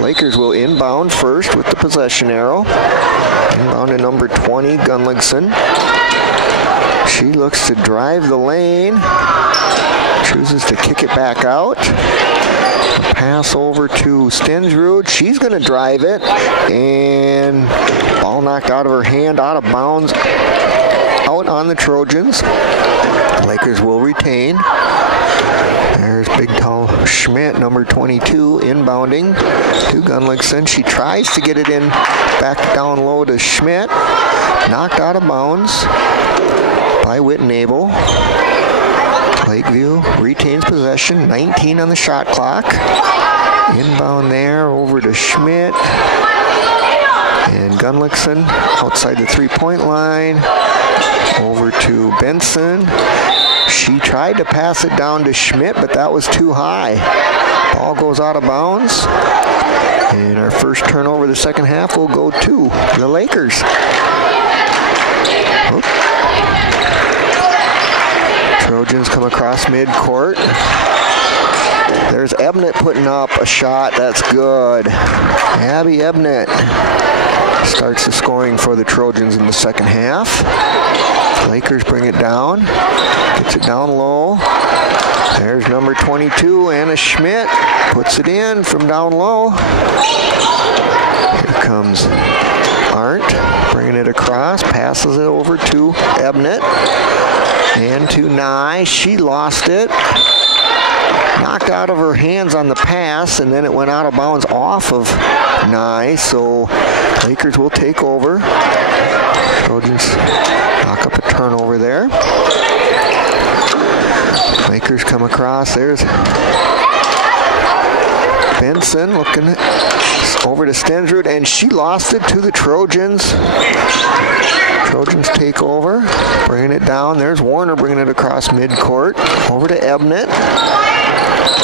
Lakers will inbound first with the possession arrow. Inbound to number 20, Gunlickson. She looks to drive the lane. Chooses to kick it back out. A pass over to Stensrud. She's going to drive it. And ball knocked out of her hand, out of bounds, out on the Trojans. Lakers will retain. There's big tall Schmidt, number 22, inbounding to Gunlickson. She tries to get it in back down low to Schmidt. Knocked out of bounds by Whitnable. Lakeview retains possession, 19 on the shot clock. Inbound there over to Schmidt. And Gunlickson outside the three-point line. Over to Benson. She tried to pass it down to Schmidt, but that was too high. Ball goes out of bounds. And our first turnover of the second half will go to the Lakers. Oop. Trojans come across midcourt. There's Ebnett putting up a shot. That's good. Abby Ebnett starts the scoring for the Trojans in the second half. Lakers bring it down. Gets it down low. There's number 22, Anna Schmidt. Puts it in from down low. Here comes Arndt, bringing it across. Passes it over to Ebnett. And to Nye. She lost it. knocked out of her hands on the pass, and then it went out of bounds off of Nye, so Lakers will take over. Trojans knock up a turnover there. Lakers come across. There's Benson looking over to Stensrud, and she lost it to the Trojans. Trojans take over, bringing it down. There's Warner bringing it across midcourt. Over to Ebnett.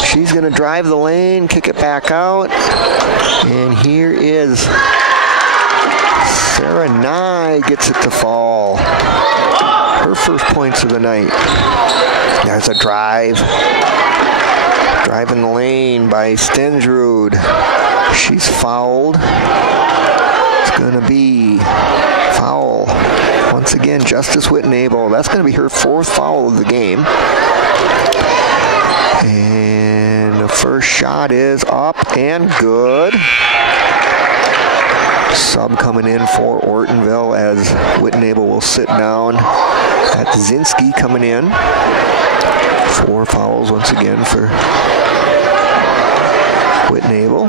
She's going to drive the lane, kick it back out. And here is Sarah Nye gets it to fall. Her first points of the night. There's a drive. Driving the lane by Stensrud. She's fouled. It's going to be foul. Once again, Justice Whitnable. That's going to be her fourth foul of the game. And the first shot is up and good. Sub coming in for Ortonville as Whitnable will sit down. That's Zinski coming in. 4 fouls once again for Whitnable.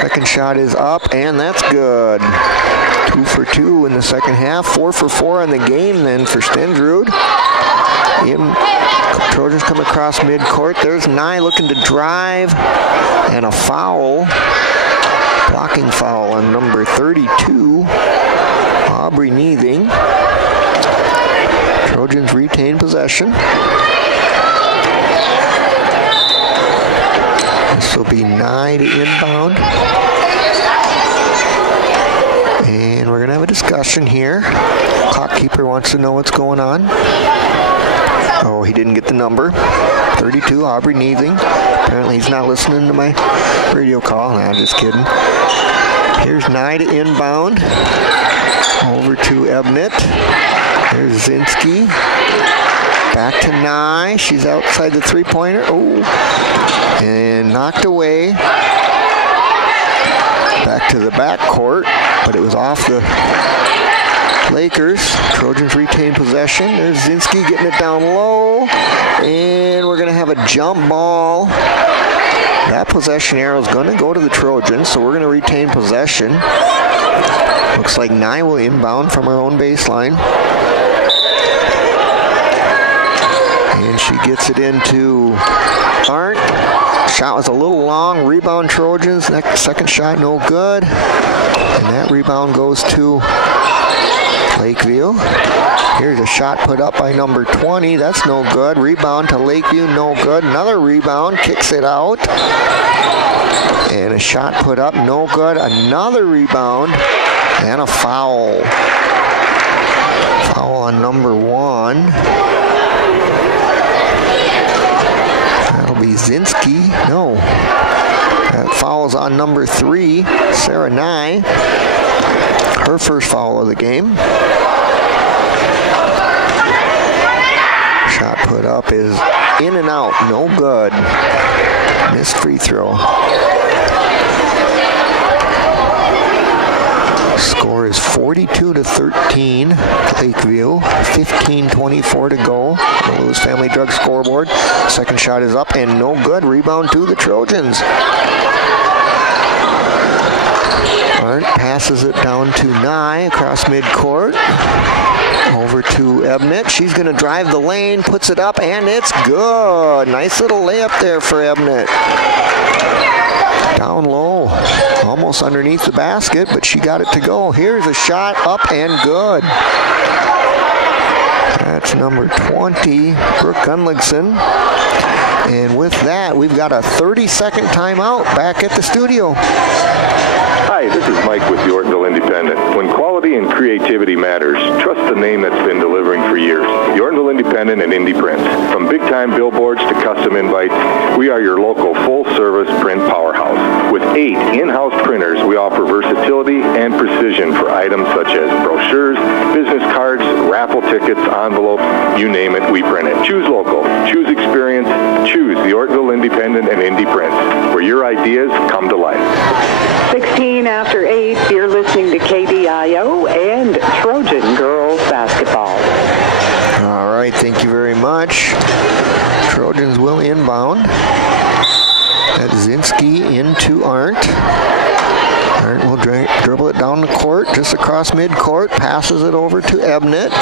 Second shot is up, and that's good. 2 for 2 in the second half. 4 for 4 in the game then for Stensrud. Trojans come across midcourt. There's Nye looking to drive, and a foul. Blocking foul on number 32, Aubrey Neething. Trojans retain possession. This will be Nye to inbound. And we're going to have a discussion here. Clock keeper wants to know what's going on. Oh, he didn't get the number. 32, Aubrey Neething. Apparently he's not listening to my radio call. Nah, just kidding. Here's Nye to inbound. Over to Ebnett. There's Zinski. Back to Nye. She's outside the three-pointer. Oh. And knocked away. Back to the backcourt, but it was off the Lakers. Trojans retain possession. There's Zinski getting it down low. And we're going to have a jump ball. That possession arrow is going to go to the Trojans, so we're going to retain possession. Looks like Nye will inbound from her own baseline. And she gets it into Arndt. Shot was a little long. Rebound Trojans. Next second shot no good. And that rebound goes to Lakeview. Here's a shot put up by number 20. That's no good. Rebound to Lakeview. No good. Another rebound. Kicks it out. And a shot put up. No good. Another rebound. And a foul. Foul on number 1. That'll be Zinski. No. That foul's on number 3, Sarah Nye. Her first foul of the game. Shot put up is in and out. No good. Missed free throw. Score is 42-13, Lakeview. 15:24 to go on the Lewis Family Drug scoreboard. Second shot is up and no good. Rebound to the Trojans. Arndt passes it down to Nye across midcourt. Over to Ebnett. She's going to drive the lane, puts it up, and it's good. Nice little layup there for Ebnett. Down low, almost underneath the basket, but she got it to go. Here's a shot up and good. That's number 20, Brooke Gunligson. And with that, we've got a 30-second timeout back at the studio. Hi, this is Mike with the Ortonville Independent. When quality and creativity matters, trust the name that's been delivering for years. The Ortonville Independent and Indie Prints. From big-time billboards to custom invites, we are your local full-service print powerhouse. With 8 in-house printers, we offer versatility and precision for items such as brochures, business cards, raffle tickets, envelopes, you name it, we print it. Choose local, choose experience, choose the Ortonville Independent and Indie Prints, where your ideas come to life. 16 after 8, you're listening to KDIO and Trojan girls basketball. All right, thank you very much. Trojans will inbound. got Zinski into Arndt. Arndt will dribble it down the court, just across midcourt, passes it over to Ebnett.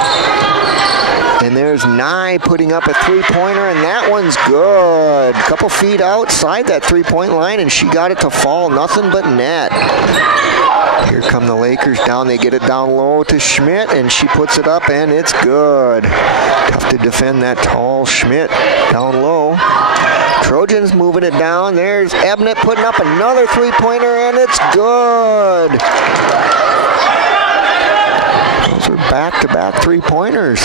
And there's Nye putting up a three-pointer, and that one's good. Couple feet outside that three-point line, and she got it to fall. Nothing but net. Here come the Lakers down. They get it down low to Schmidt, and she puts it up, and it's good. Tough to defend that tall Schmidt down low. Trojans moving it down. There's Ebnett putting up another three-pointer, and it's good. Those are back-to-back three-pointers.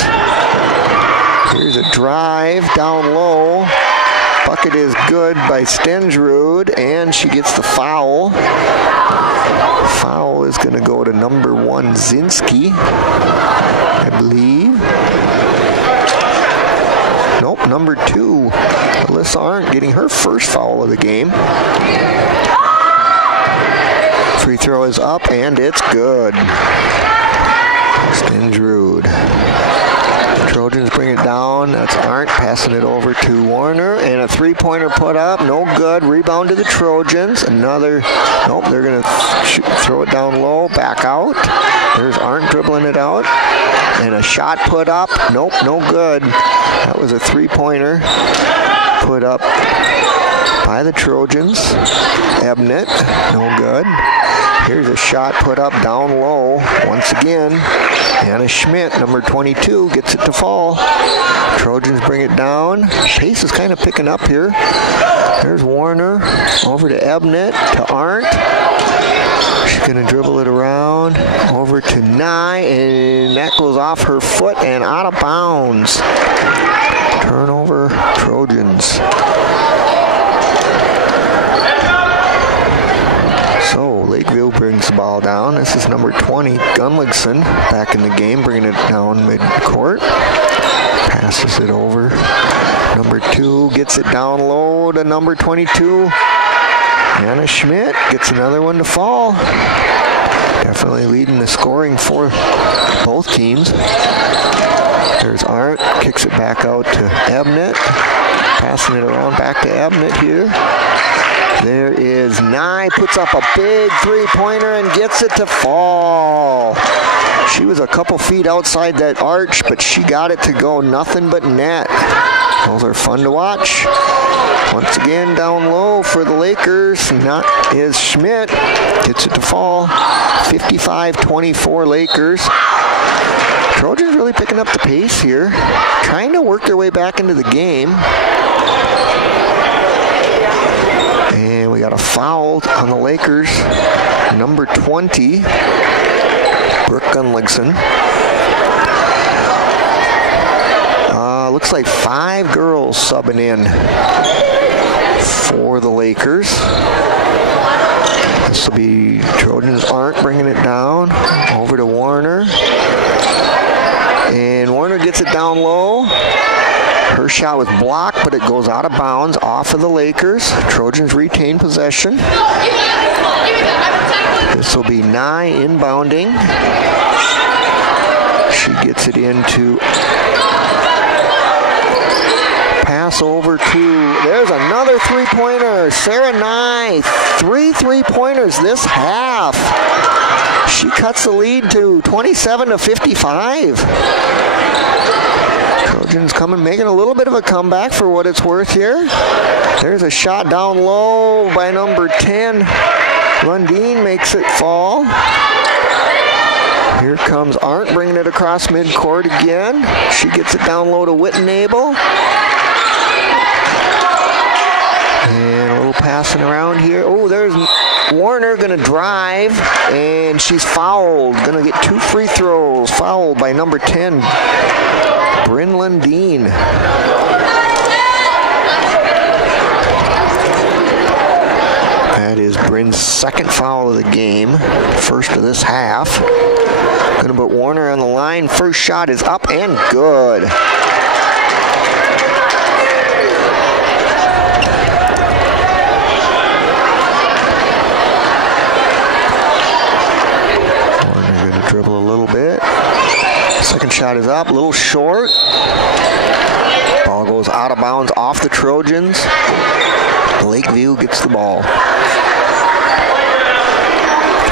Here's a drive down low. Bucket is good by Stensrud, and she gets the foul. Foul is going to go to number 1, Zinski, I believe. Nope, number 2, Alyssa Arndt getting her first foul of the game. Free throw is up, and it's good. Stensrud. Trojans bring it down. That's Arndt passing it over to Warner, and a three-pointer put up. No good. Rebound to the Trojans. Another. Nope, they're going to throw it down low. Back out. There's Arndt dribbling it out. And a shot put up. Nope, no good. That was a three-pointer put up by the Trojans. Ebnett. No good. Here's a shot put up down low once again. Anna Schmidt, number 22, gets it to fall. Trojans bring it down. Pace is kind of picking up here. There's Warner over to Ebnett, to Arndt. She's going to dribble it around over to Nye, and that goes off her foot and out of bounds. Turnover, Trojans. So Lakeview brings the ball down. This is number 20, Gunlickson, back in the game, bringing it down midcourt. Passes it over. Number 2 gets it down low to number 22. Anna Schmidt gets another one to fall. Definitely leading the scoring for both teams. There's Arndt, kicks it back out to Ebnett. Passing it around back to Ebnett here. There is Nye, puts up a big three-pointer and gets it to fall. She was a couple feet outside that arch, but she got it to go nothing but net. Those are fun to watch. Once again, down low for the Lakers. Not is Schmidt. Gets it to fall. 55-24 Lakers. Trojans really picking up the pace here. Trying to work their way back into the game. And we got a foul on the Lakers. Number 20, Brooke Gunlickson. Looks like 5 girls subbing in for the Lakers. This will be Trojans Arndt bringing it down over to Warner. And Warner gets it down low. Her shot was blocked, but it goes out of bounds off of the Lakers. Trojans retain possession. This will be Nye inbounding. She gets it into pass over to, there's another three-pointer. Sarah Nye, 3 three-pointers this half. She cuts the lead to 27-55. Trojans coming, making a little bit of a comeback for what it's worth here. There's a shot down low by number 10. Lundeen makes it fall. Here comes Arndt bringing it across midcourt again. She gets it down low to Wittenable. And a little passing around here. Oh, there's Warner going to drive, and she's fouled. Going to get 2 free throws. Fouled by number 10, Bryn Lundeen. That is Bryn's second foul of the game, first of this half. Going to put Warner on the line. First shot is up and good. Dribble a little bit. Second shot is up, a little short. Ball goes out of bounds off the Trojans. Lakeview gets the ball.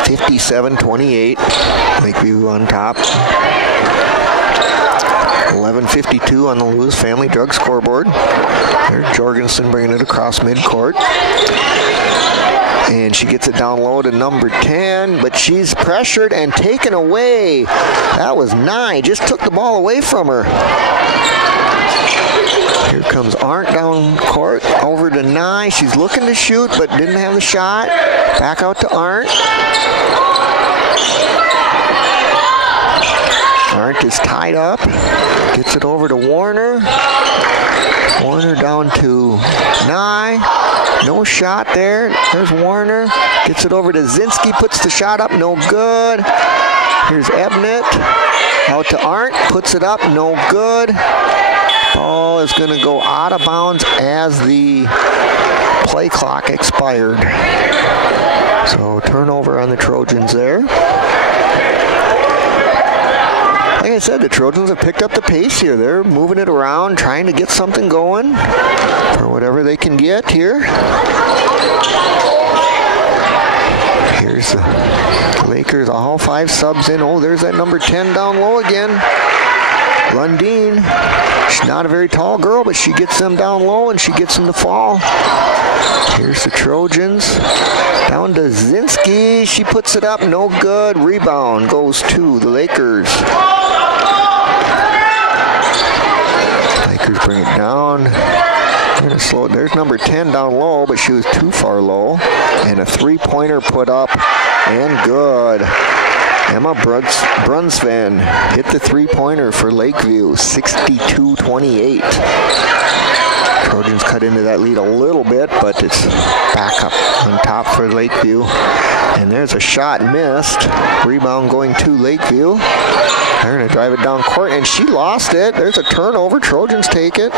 57-28. Lakeview on top. 11:52 on the Lewis Family Drug scoreboard. There's Jorgensen bringing it across midcourt. And she gets it down low to number 10, but she's pressured and taken away. That was Nye, just took the ball away from her. Here comes Arndt down court, over to Nye. She's looking to shoot, but didn't have the shot. Back out to Arndt. Arndt is tied up. Gets it over to Warner. Warner down to Nye. No shot there. There's Warner. Gets it over to Zinski. Puts the shot up. No good. Here's Ebnett. Out to Arndt. Puts it up. No good. Ball is going to go out of bounds as the play clock expired. So turnover on the Trojans there. Like I said, the Trojans have picked up the pace here. They're moving it around, trying to get something going for whatever they can get here. Here's the Lakers, all 5 subs in. Oh, there's that number 10 down low again. Lundeen. She's not a very tall girl, but she gets them down low and she gets them to fall. Here's the Trojans. Down to Zinski. She puts it up. No good. Rebound goes to the Lakers. Lakers bring it down. They're going to slow it. There's number 10 down low, but she was too far low. And a three-pointer put up and good. Emma Brunsven hit the three-pointer for Lakeview, 62-28. Trojans cut into that lead a little bit, but it's back up on top for Lakeview. And there's a shot missed. Rebound going to Lakeview. They're going to drive it down court, and she lost it. There's a turnover. Trojans take it.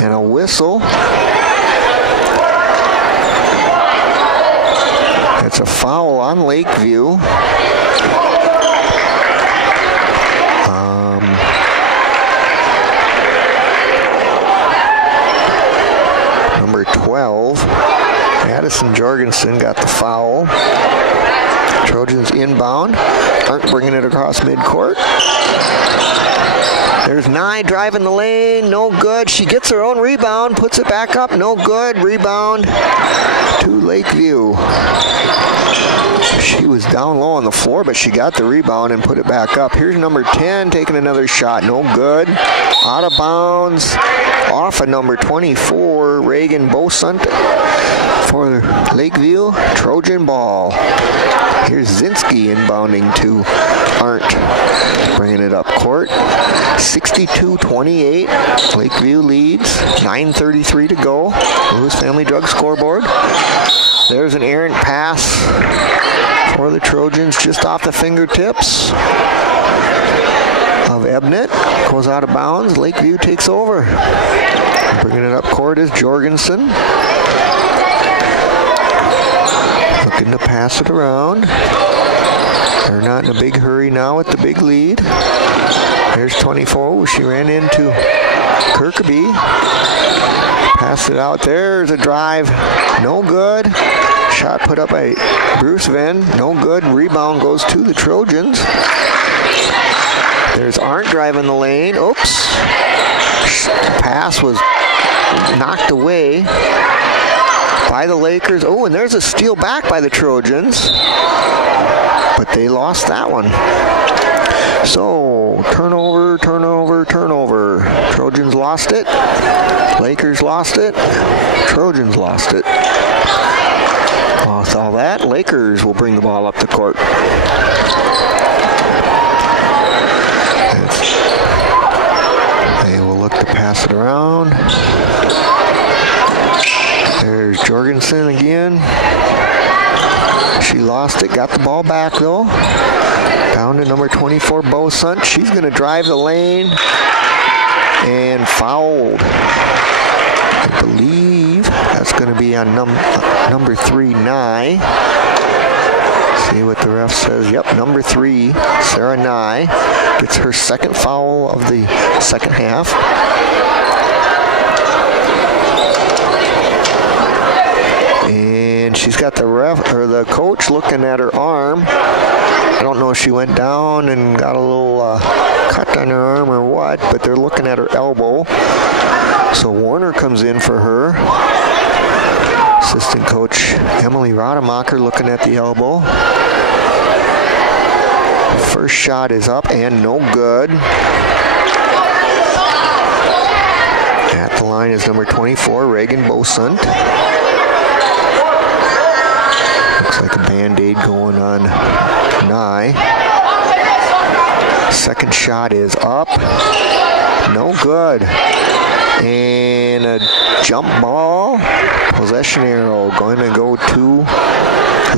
And a whistle. It's a foul on Lakeview. Number 12, Addison Jorgensen got the foul. Trojans inbound. Aren't bringing it across midcourt. There's Nye driving the lane, no good. She gets her own rebound, puts it back up, no good. Rebound to Lakeview. She was down low on the floor, but she got the rebound and put it back up. Here's number 10 taking another shot, no good. Out of bounds, off of number 24, Reagan Bosunt for Lakeview. Trojan ball. Here's Zinski inbounding to Arndt, bringing it up court. 62-28, Lakeview leads, 9:33 to go. Lewis Family Drug scoreboard. There's an errant pass for the Trojans just off the fingertips of Ebnett. Goes out of bounds. Lakeview takes over. Bringing it up court is Jorgensen. Looking to pass it around. They're not in a big hurry now with the big lead. There's 24. She ran into Kirkaby. Passed it out. There's a drive. No good. Shot put up by Bruce Venn. No good. Rebound goes to the Trojans. There's Arndt driving the lane. Oops. Pass was knocked away by the Lakers. Oh, and there's a steal back by the Trojans. But they lost that one. So, turnover. Trojans lost it. Lakers lost it. Trojans lost it. With all that, Lakers will bring the ball up the court. They will look to pass it around. There's Jorgensen again. She lost it, got the ball back though. Down to number 24, Bosunt. She's going to drive the lane and fouled. I believe that's going to be on number 3, Nye. See what the ref says. Yep, number 3, Sarah Nye, gets her second foul of the second half. And she's got the coach looking at her arm. I don't know if she went down and got a little cut on her arm or what, but they're looking at her elbow. So Warner comes in for her. Assistant coach Emily Rademacher looking at the elbow. First shot is up and no good. At the line is number 24, Reagan Bosant. Looks like a Band-Aid going on Nye. Second shot is up. No good. And a jump ball. Possession arrow going to go to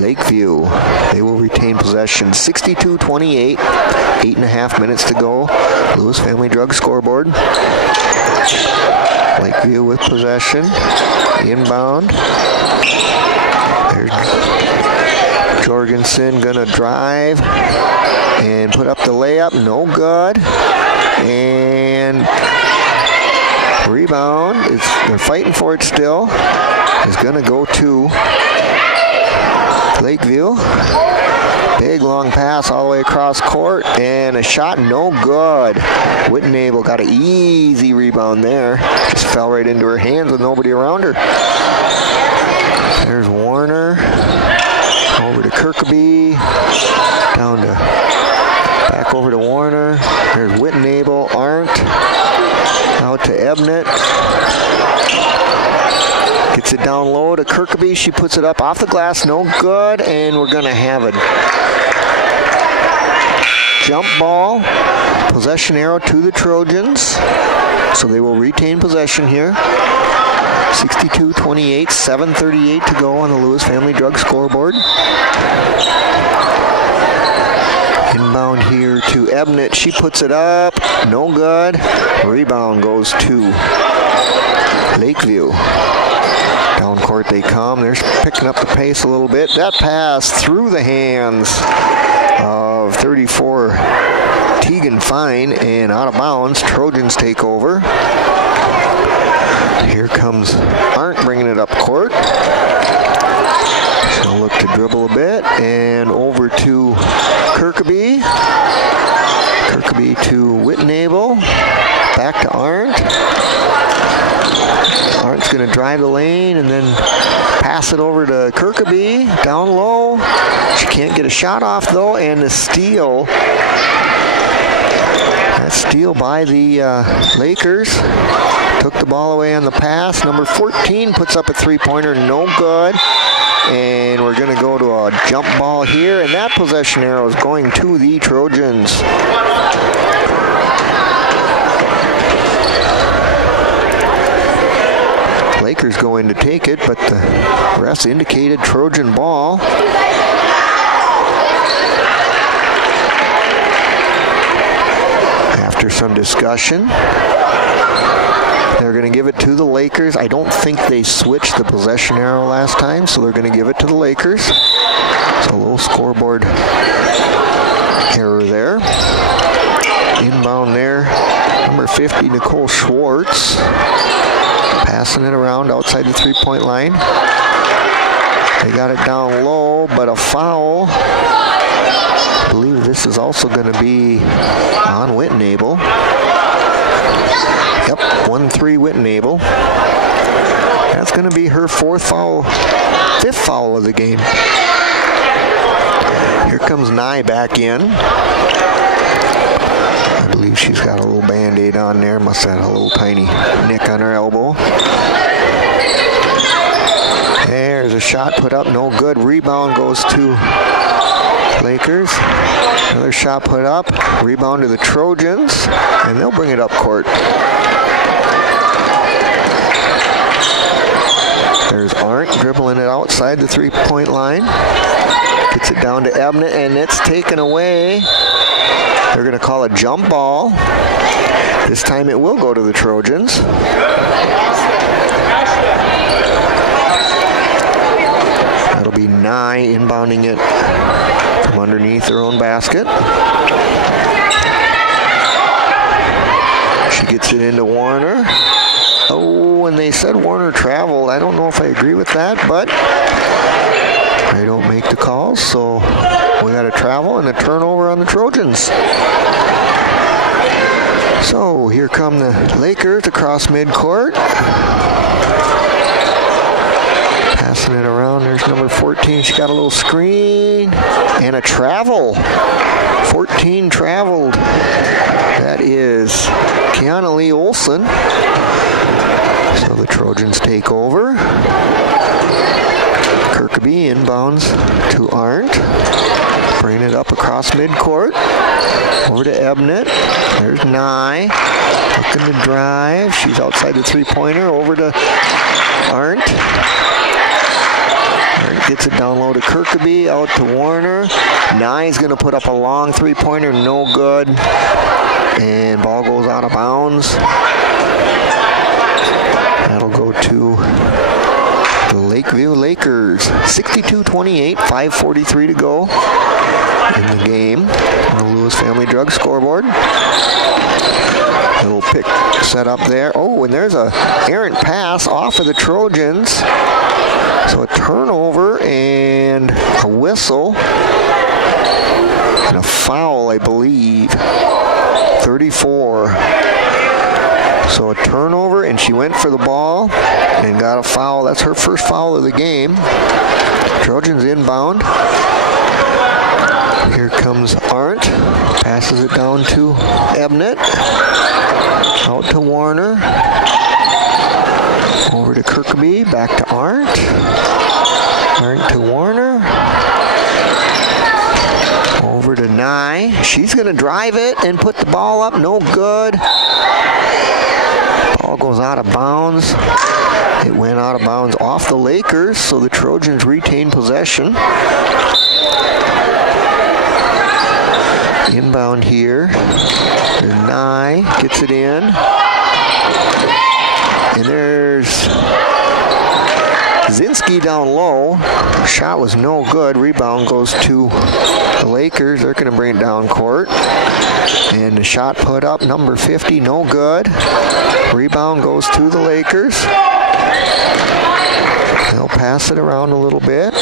Lakeview. They will retain possession. 62-28. 8.5 minutes to go. Lewis Family Drug scoreboard. Lakeview with possession. Inbound. There's Jorgensen gonna drive and put up the layup. No good. And rebound. They're fighting for it still. Is gonna go to Lakeview. Big long pass all the way across court, and a shot no good. Whitnable got an easy rebound there. Just fell right into her hands with nobody around her. There's Warner. Over to Kirkaby. Back over to Warner. There's Whitnable. Arndt. Out to Ebnett. Gets it down low to Kirkaby. She puts it up off the glass. No good. And we're going to have a jump ball. Possession arrow to the Trojans. So they will retain possession here. 62-28, 7:38 to go on the Lewis Family Drug scoreboard. Inbound here to Ebnett. She puts it up. No good. Rebound goes to Lakeview. Down court they come. They're picking up the pace a little bit. That pass through the hands of 34 Tegan Fine and out of bounds. Trojans take over. Here comes Arndt bringing it up court. She'll look to dribble a bit and over to Kirkaby. Kirkaby to Whitnable. Back to Arndt. Arndt's going to drive the lane and then pass it over to Kirkaby. Down low. She can't get a shot off though, and the steal. That steal by the Lakers. Took the ball away on the pass. Number 14 puts up a three-pointer. No good. And we're going to go to a jump ball here. And that possession arrow is going to the Trojans. Lakers going to take it, but the refs indicated Trojan ball. After some discussion, they're going to give it to the Lakers. I don't think they switched the possession arrow last time, so they're going to give it to the Lakers. So a little scoreboard error there. Inbound there, number 50, Nicole Schwartz. Passing it around outside the three-point line. They got it down low, but a foul. I believe this is also going to be on Whitnable. Yep, 1-3 Whitnable. That's going to be her fifth foul of the game. Here comes Nye back in. I believe she's got a little Band-Aid on there. Must have had a little tiny nick on her elbow. There's a shot put up, no good. Rebound goes to Lakers. Another shot put up. Rebound to the Trojans, and they'll bring it up court. There's Arndt dribbling it outside the three-point line. Gets it down to Ebnett, and it's taken away. They're going to call a jump ball. This time it will go to the Trojans. That'll be Nye inbounding it from underneath their own basket. She gets it into Warner. Oh, and they said Warner traveled. I don't know if I agree with that, but They don't make the calls, so we got a travel and a turnover on the Trojans. So here come the Lakers across midcourt. Passing it around. There's number 14. She got a little screen and a travel. 14 traveled. That is Kiana Lee Olson. So the Trojans take over. Kirkby inbounds to Arndt. Bring it up across midcourt. Over to Ebnet. There's Nye. Looking to drive. She's outside the three-pointer. Over to Arndt. Arndt gets it down low to Kirkby. Out to Warner. Nye's going to put up a long three-pointer. No good. And ball goes out of bounds. That'll go to the Lakeview Lakers. 62-28, 5:43 to go in the game on the Lewis Family Drug scoreboard. Little pick set up there. Oh, and there's a errant pass off of the Trojans. So a turnover and a whistle and a foul, I believe. 34. So a turnover, and she went for the ball and got a foul. That's her first foul of the game. Trojans inbound. Here comes Arndt. Passes it down to Ebnet. Out to Warner. Over to Kirkby. Back to Arndt. Arndt to Warner. Over to Nye. She's going to drive it and put the ball up. No good. Ball goes out of bounds. It went out of bounds off the Lakers, so the Trojans retain possession. Inbound here. Nye gets it in. And there's Zinski down low. Shot was no good. Rebound goes to the Lakers. They're going to bring it down court. And the shot put up, number 50, no good. Rebound goes to the Lakers. They'll pass it around a little bit.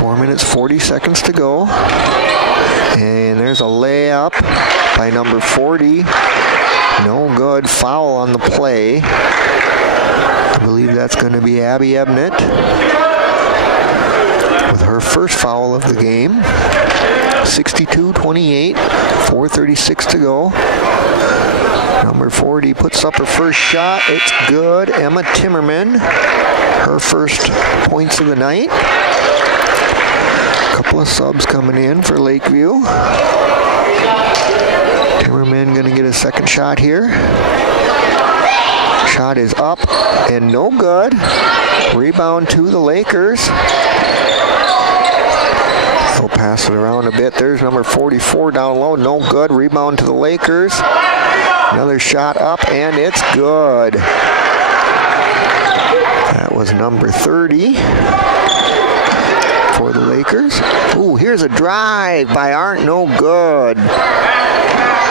4 minutes, 40 seconds to go. And there's a layup by number 40. No good. Foul on the play. I believe that's going to be Abby Ebnet with her first foul of the game. 62-28, 4:36 to go. Number 40 puts up her first shot. It's good. Emma Timmerman, her first points of the night. A couple of subs coming in for Lakeview. Timmerman going to get a second shot here. Shot is up and no good. Rebound to the Lakers. They'll pass it around a bit. There's number 44 down low. No good. Rebound to the Lakers. Another shot up and it's good. That was number 30 for the Lakers. Ooh, here's a drive by Arndt. No good.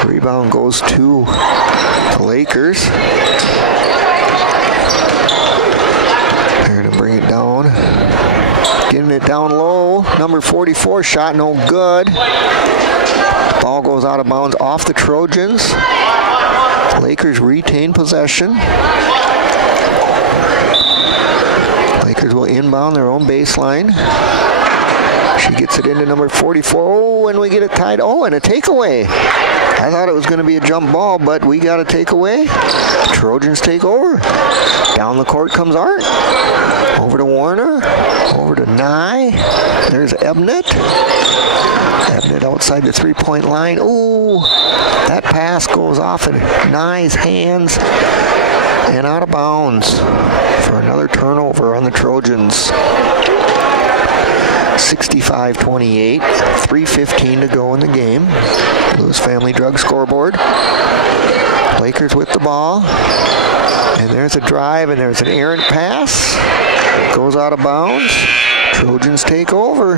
Rebound goes to the Lakers. They're going to bring it down. Getting it down low. Number 44 shot no good. Ball goes out of bounds off the Trojans. Lakers retain possession. Lakers will inbound their own baseline. She gets it into number 44. Oh, and we get it tied. Oh, and a takeaway. I thought it was going to be a jump ball, but we got a takeaway. Trojans take over. Down the court comes Arndt. Over to Warner. Over to Nye. There's Ebnet. Ebnet outside the three-point line. Ooh, that pass goes off in Nye's hands and out of bounds for another turnover on the Trojans. 65-28, 3:15 to go in the game. Lewis Family Drug scoreboard. Lakers with the ball. And there's a drive and there's an errant pass. Goes out of bounds. Trojans take over.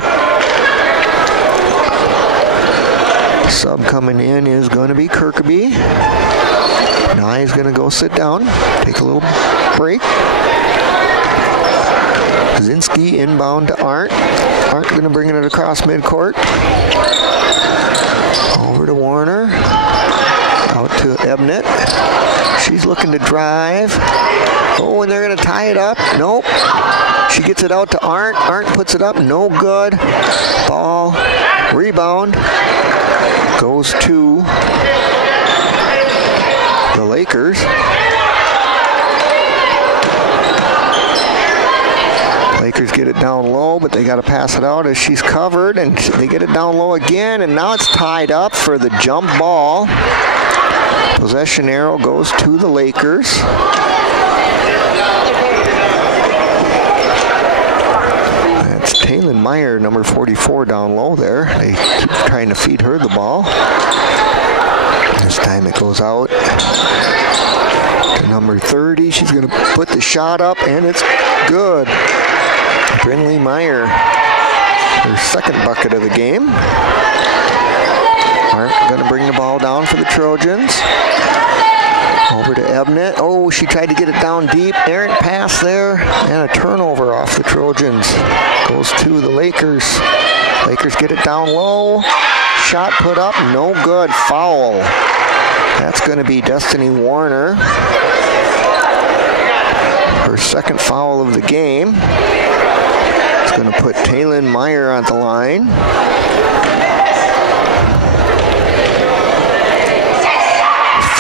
Sub coming in is going to be Kirkby. Nye is going to go sit down. Take a little break. Kaczynski inbound to Arndt. Arndt going to bring it across midcourt. Over to Warner. Out to Ebnett. She's looking to drive. Oh, and they're going to tie it up. Nope. She gets it out to Arndt. Arndt puts it up. No good. Ball. Rebound. Goes to the Lakers. Lakers get it down low, but they got to pass it out as she's covered, and they get it down low again, and now it's tied up for the jump ball. Possession arrow goes to the Lakers. That's Taylin Meyer, number 44, down low there. They keep trying to feed her the ball. This time it goes out to number 30. She's going to put the shot up, and it's good. Brinley Meyer, her second bucket of the game. Arndt going to bring the ball down for the Trojans. Over to Ebnett. Oh, she tried to get it down deep. Errant pass there, and a turnover off the Trojans. Goes to the Lakers. Lakers get it down low. Shot put up, no good. Foul. That's going to be Destiny Warner. Her second foul of the game. It's going to put Taylin Meyer on the line.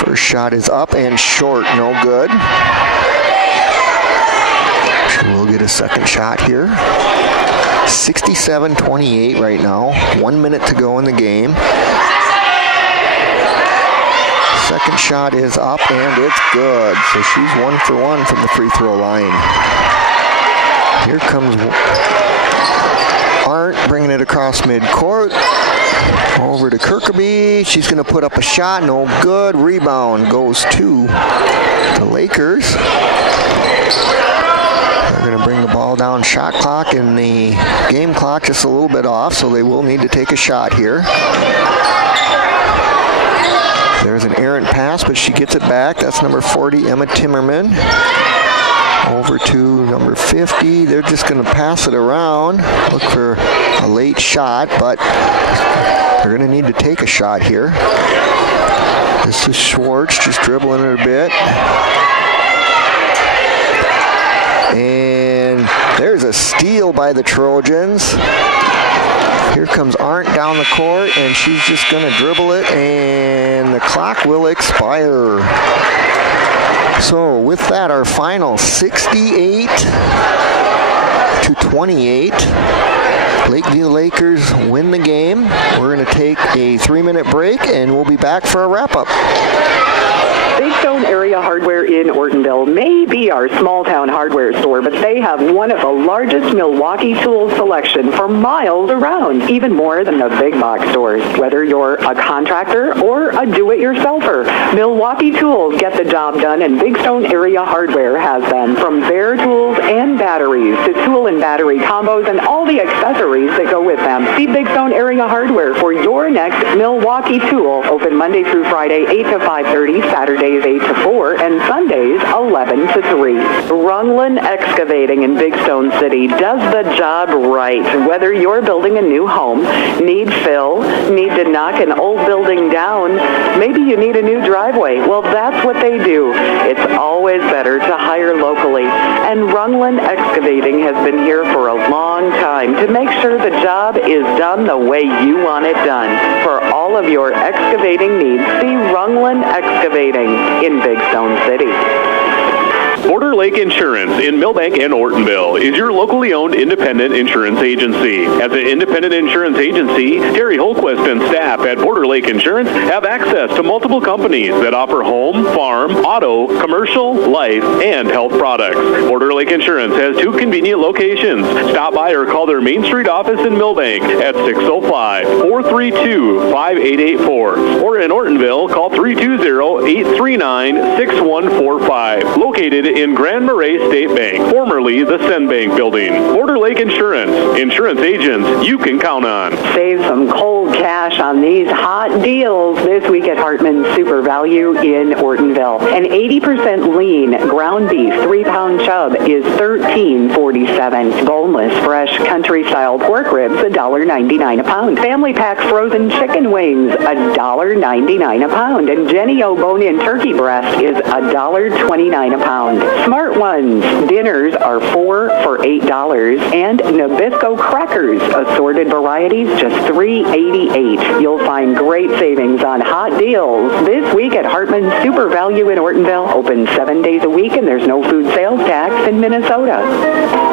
First shot is up and short, no good. She will get a second shot here. 67-28 right now. 1 minute to go in the game. Second shot is up and it's good. So she's 1 for 1 from the free throw line. Here comes Arndt bringing it across midcourt. Over to Kirkaby. She's going to put up a shot. No good. Rebound goes to the Lakers. They're going to bring the ball down. Shot clock and the game clock just a little bit off, so they will need to take a shot here. There's an errant pass, but she gets it back. That's number 40, Emma Timmerman. Over to number 50. They're just going to pass it around. Look for a late shot, but they're going to need to take a shot here. This is Schwartz just dribbling it a bit. And there's a steal by the Trojans. Here comes Arndt down the court, and she's just going to dribble it, and the clock will expire. So with that, our final 68-28. Lakeview Lakers win the game. We're going to take a 3-minute break, and we'll be back for a wrap-up. Big Stone Area Hardware in Ortonville may be our small-town hardware store, but they have one of the largest Milwaukee tool selection for miles around, even more than the big box stores. Whether you're a contractor or a do-it-yourselfer, Milwaukee Tools get the job done, and Big Stone Area Hardware has them. From bare tools and batteries to tool and battery combos and all the accessories that go with them. See Big Stone Area Hardware for your next Milwaukee tool. Open Monday through Friday, 8 to 5:30, Saturdays 8 to 4, and Sundays 11 to 3. Rungland Excavating in Big Stone City does the job right. Whether you're building a new home, need fill, need to knock an old building down, maybe you need a new driveway. Well, that's what they do. It's always better to hire locally. And Rungland Excavating has been here for a long time to make sure the job is done the way you want it done. For all of your excavating needs, see Rungland Excavating in Big Stone City. Border Lake Insurance in Millbank and Ortonville is your locally owned independent insurance agency. As an independent insurance agency, Terry Holquist and staff at Border Lake Insurance have access to multiple companies that offer home, farm, auto, commercial, life, and health products. Border Lake Insurance has 2 convenient locations. Stop by or call their Main Street office in Millbank at 605-432-5884. Or in Ortonville, call 320-839-6145. Located in Grand Marais State Bank, formerly the Sen Bank Building. Border Lake Insurance. Insurance agents you can count on. Save some cold cash on these hot deals this week at Hartman Hartman Super Value in Ortonville. An 80% lean ground beef 3-pound chub is $13.47. Boneless fresh country-style pork ribs $1.99 a pound. Family pack frozen chicken wings $1.99 a pound. And Jenny O bone-in turkey breast is $1.29 a pound. Smart Ones dinners are 4 for $8, and Nabisco crackers assorted varieties just $3.88. You'll find great savings on hot deals this week at Hartman Super Value in Ortonville. Open 7 days a week, and there's no food sales tax in Minnesota.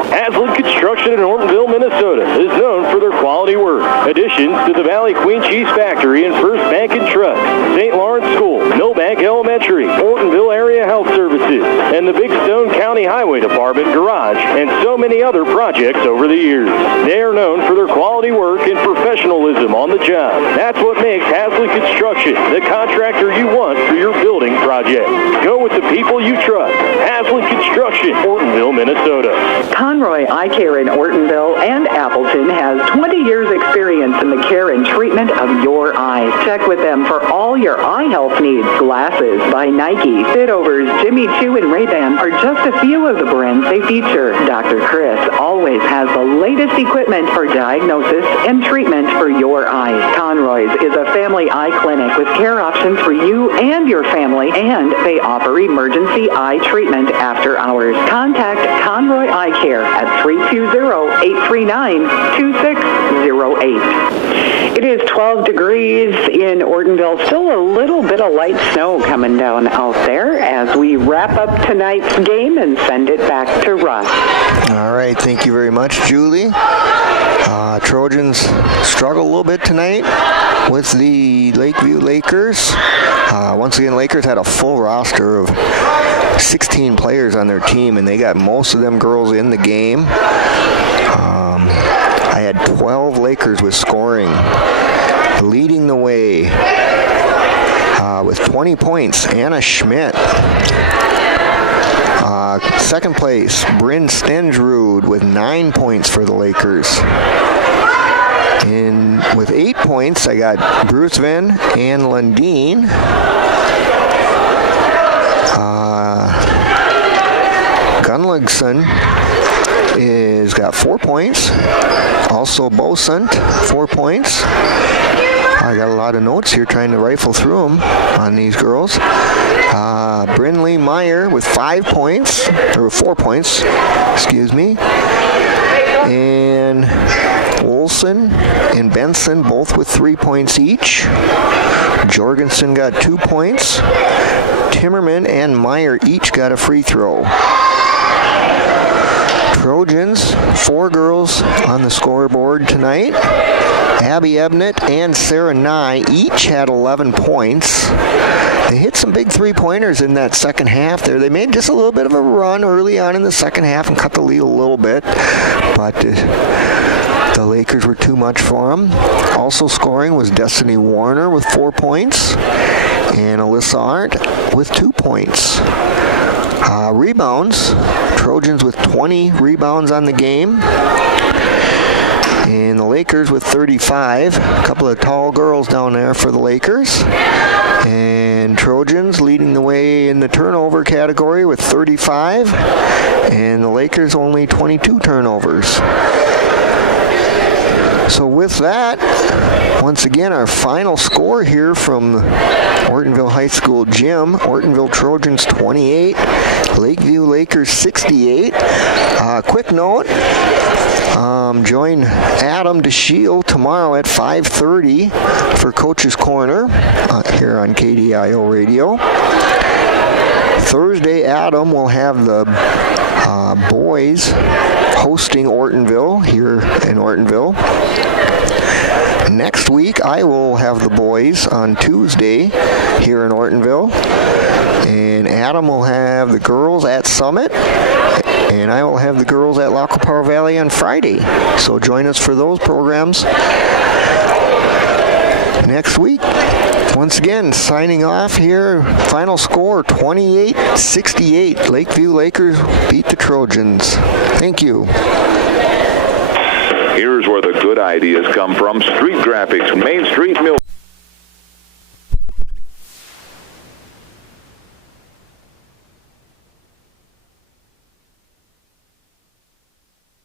Haslam Construction in Ortonville, Minnesota is known for their quality work. Additions to the Valley Queen Cheese Factory and First Bank and Trust, St. Lawrence School, Millbank Elementary, Ortonville Area Health Services, and the Big Stone County Highway Department Garage, and so many other projects over the years. They are known for their quality work and professionalism on the job. That's what makes Haslam Construction the contractor you want for your building project. Go with the people you trust. Haslam Construction, Ortonville, Minnesota. Conroy Eye Care in Ortonville and Appleton has 20 years experience in the care and treatment of your eyes. Check with them for all your eye health needs. Glasses by Nike, Fitovers, Jimmy Choo, and Ray-Ban are just a few of the brands they feature. Dr. Chris always has the latest equipment for diagnosis and treatment for your eyes. Conroy's is a family eye clinic with care options for you and your family, and they offer emergency eye treatment after hours. Contact Conroy Eye Care at 320-839-2608. It is 12 degrees in Ortonville. Still a little bit of light snow coming down out there as we wrap up tonight's game and send it back to Russ. All right, thank you very much, Julie. Trojans struggle a little bit tonight with the Lakeview Lakers. Once again, Lakers had a full roster of 16 players on their team, and they got most of them girls in the game. I had 12 Lakers with scoring. Leading the way with 20 points, Anna Schmidt. Second place, Bryn Stengerud with 9 points for the Lakers. And with 8 points, I got Bruce Vin, Ann Lundeen. Gunlugson is got 4 points. Also Bosant, 4 points. I got a lot of notes here trying to rifle through them on these girls. Brinley Meyer with 5 points, or 4 points, excuse me. And Olson and Benson both with 3 points each. Jorgensen got 2 points. Timmerman and Meyer each got a free throw. Trojans, 4 girls on the scoreboard tonight. Abby Ebnett and Sarah Nye each had 11 points. They hit some big three-pointers in that second half there. They made just a little bit of a run early on in the second half and cut the lead a little bit, but the Lakers were too much for them. Also scoring was Destiny Warner with 4 points and Alyssa Arndt with 2 points. Rebounds, Trojans with 20 rebounds on the game. And the Lakers with 35. A couple of tall girls down there for the Lakers. And Trojans leading the way in the turnover category with 35. And the Lakers only 22 turnovers. So with that, once again, our final score here from Ortonville High School gym. Ortonville Trojans 28, Lakeview Lakers 68. Quick note, join Adam DeShiel tomorrow at 5:30 for Coach's Corner here on KDIO Radio. Thursday, Adam will have the boys hosting Ortonville here in Ortonville. Next week, I will have the boys on Tuesday here in Ortonville. And Adam will have the girls at Summit. And I will have the girls at Lacopar Valley on Friday. So join us for those programs next week. Once again, signing off here. Final score, 28-68. Lakeview Lakers beat the Trojans. Thank you. Here's where the good ideas come from. Street Graphics, Main Street Mill.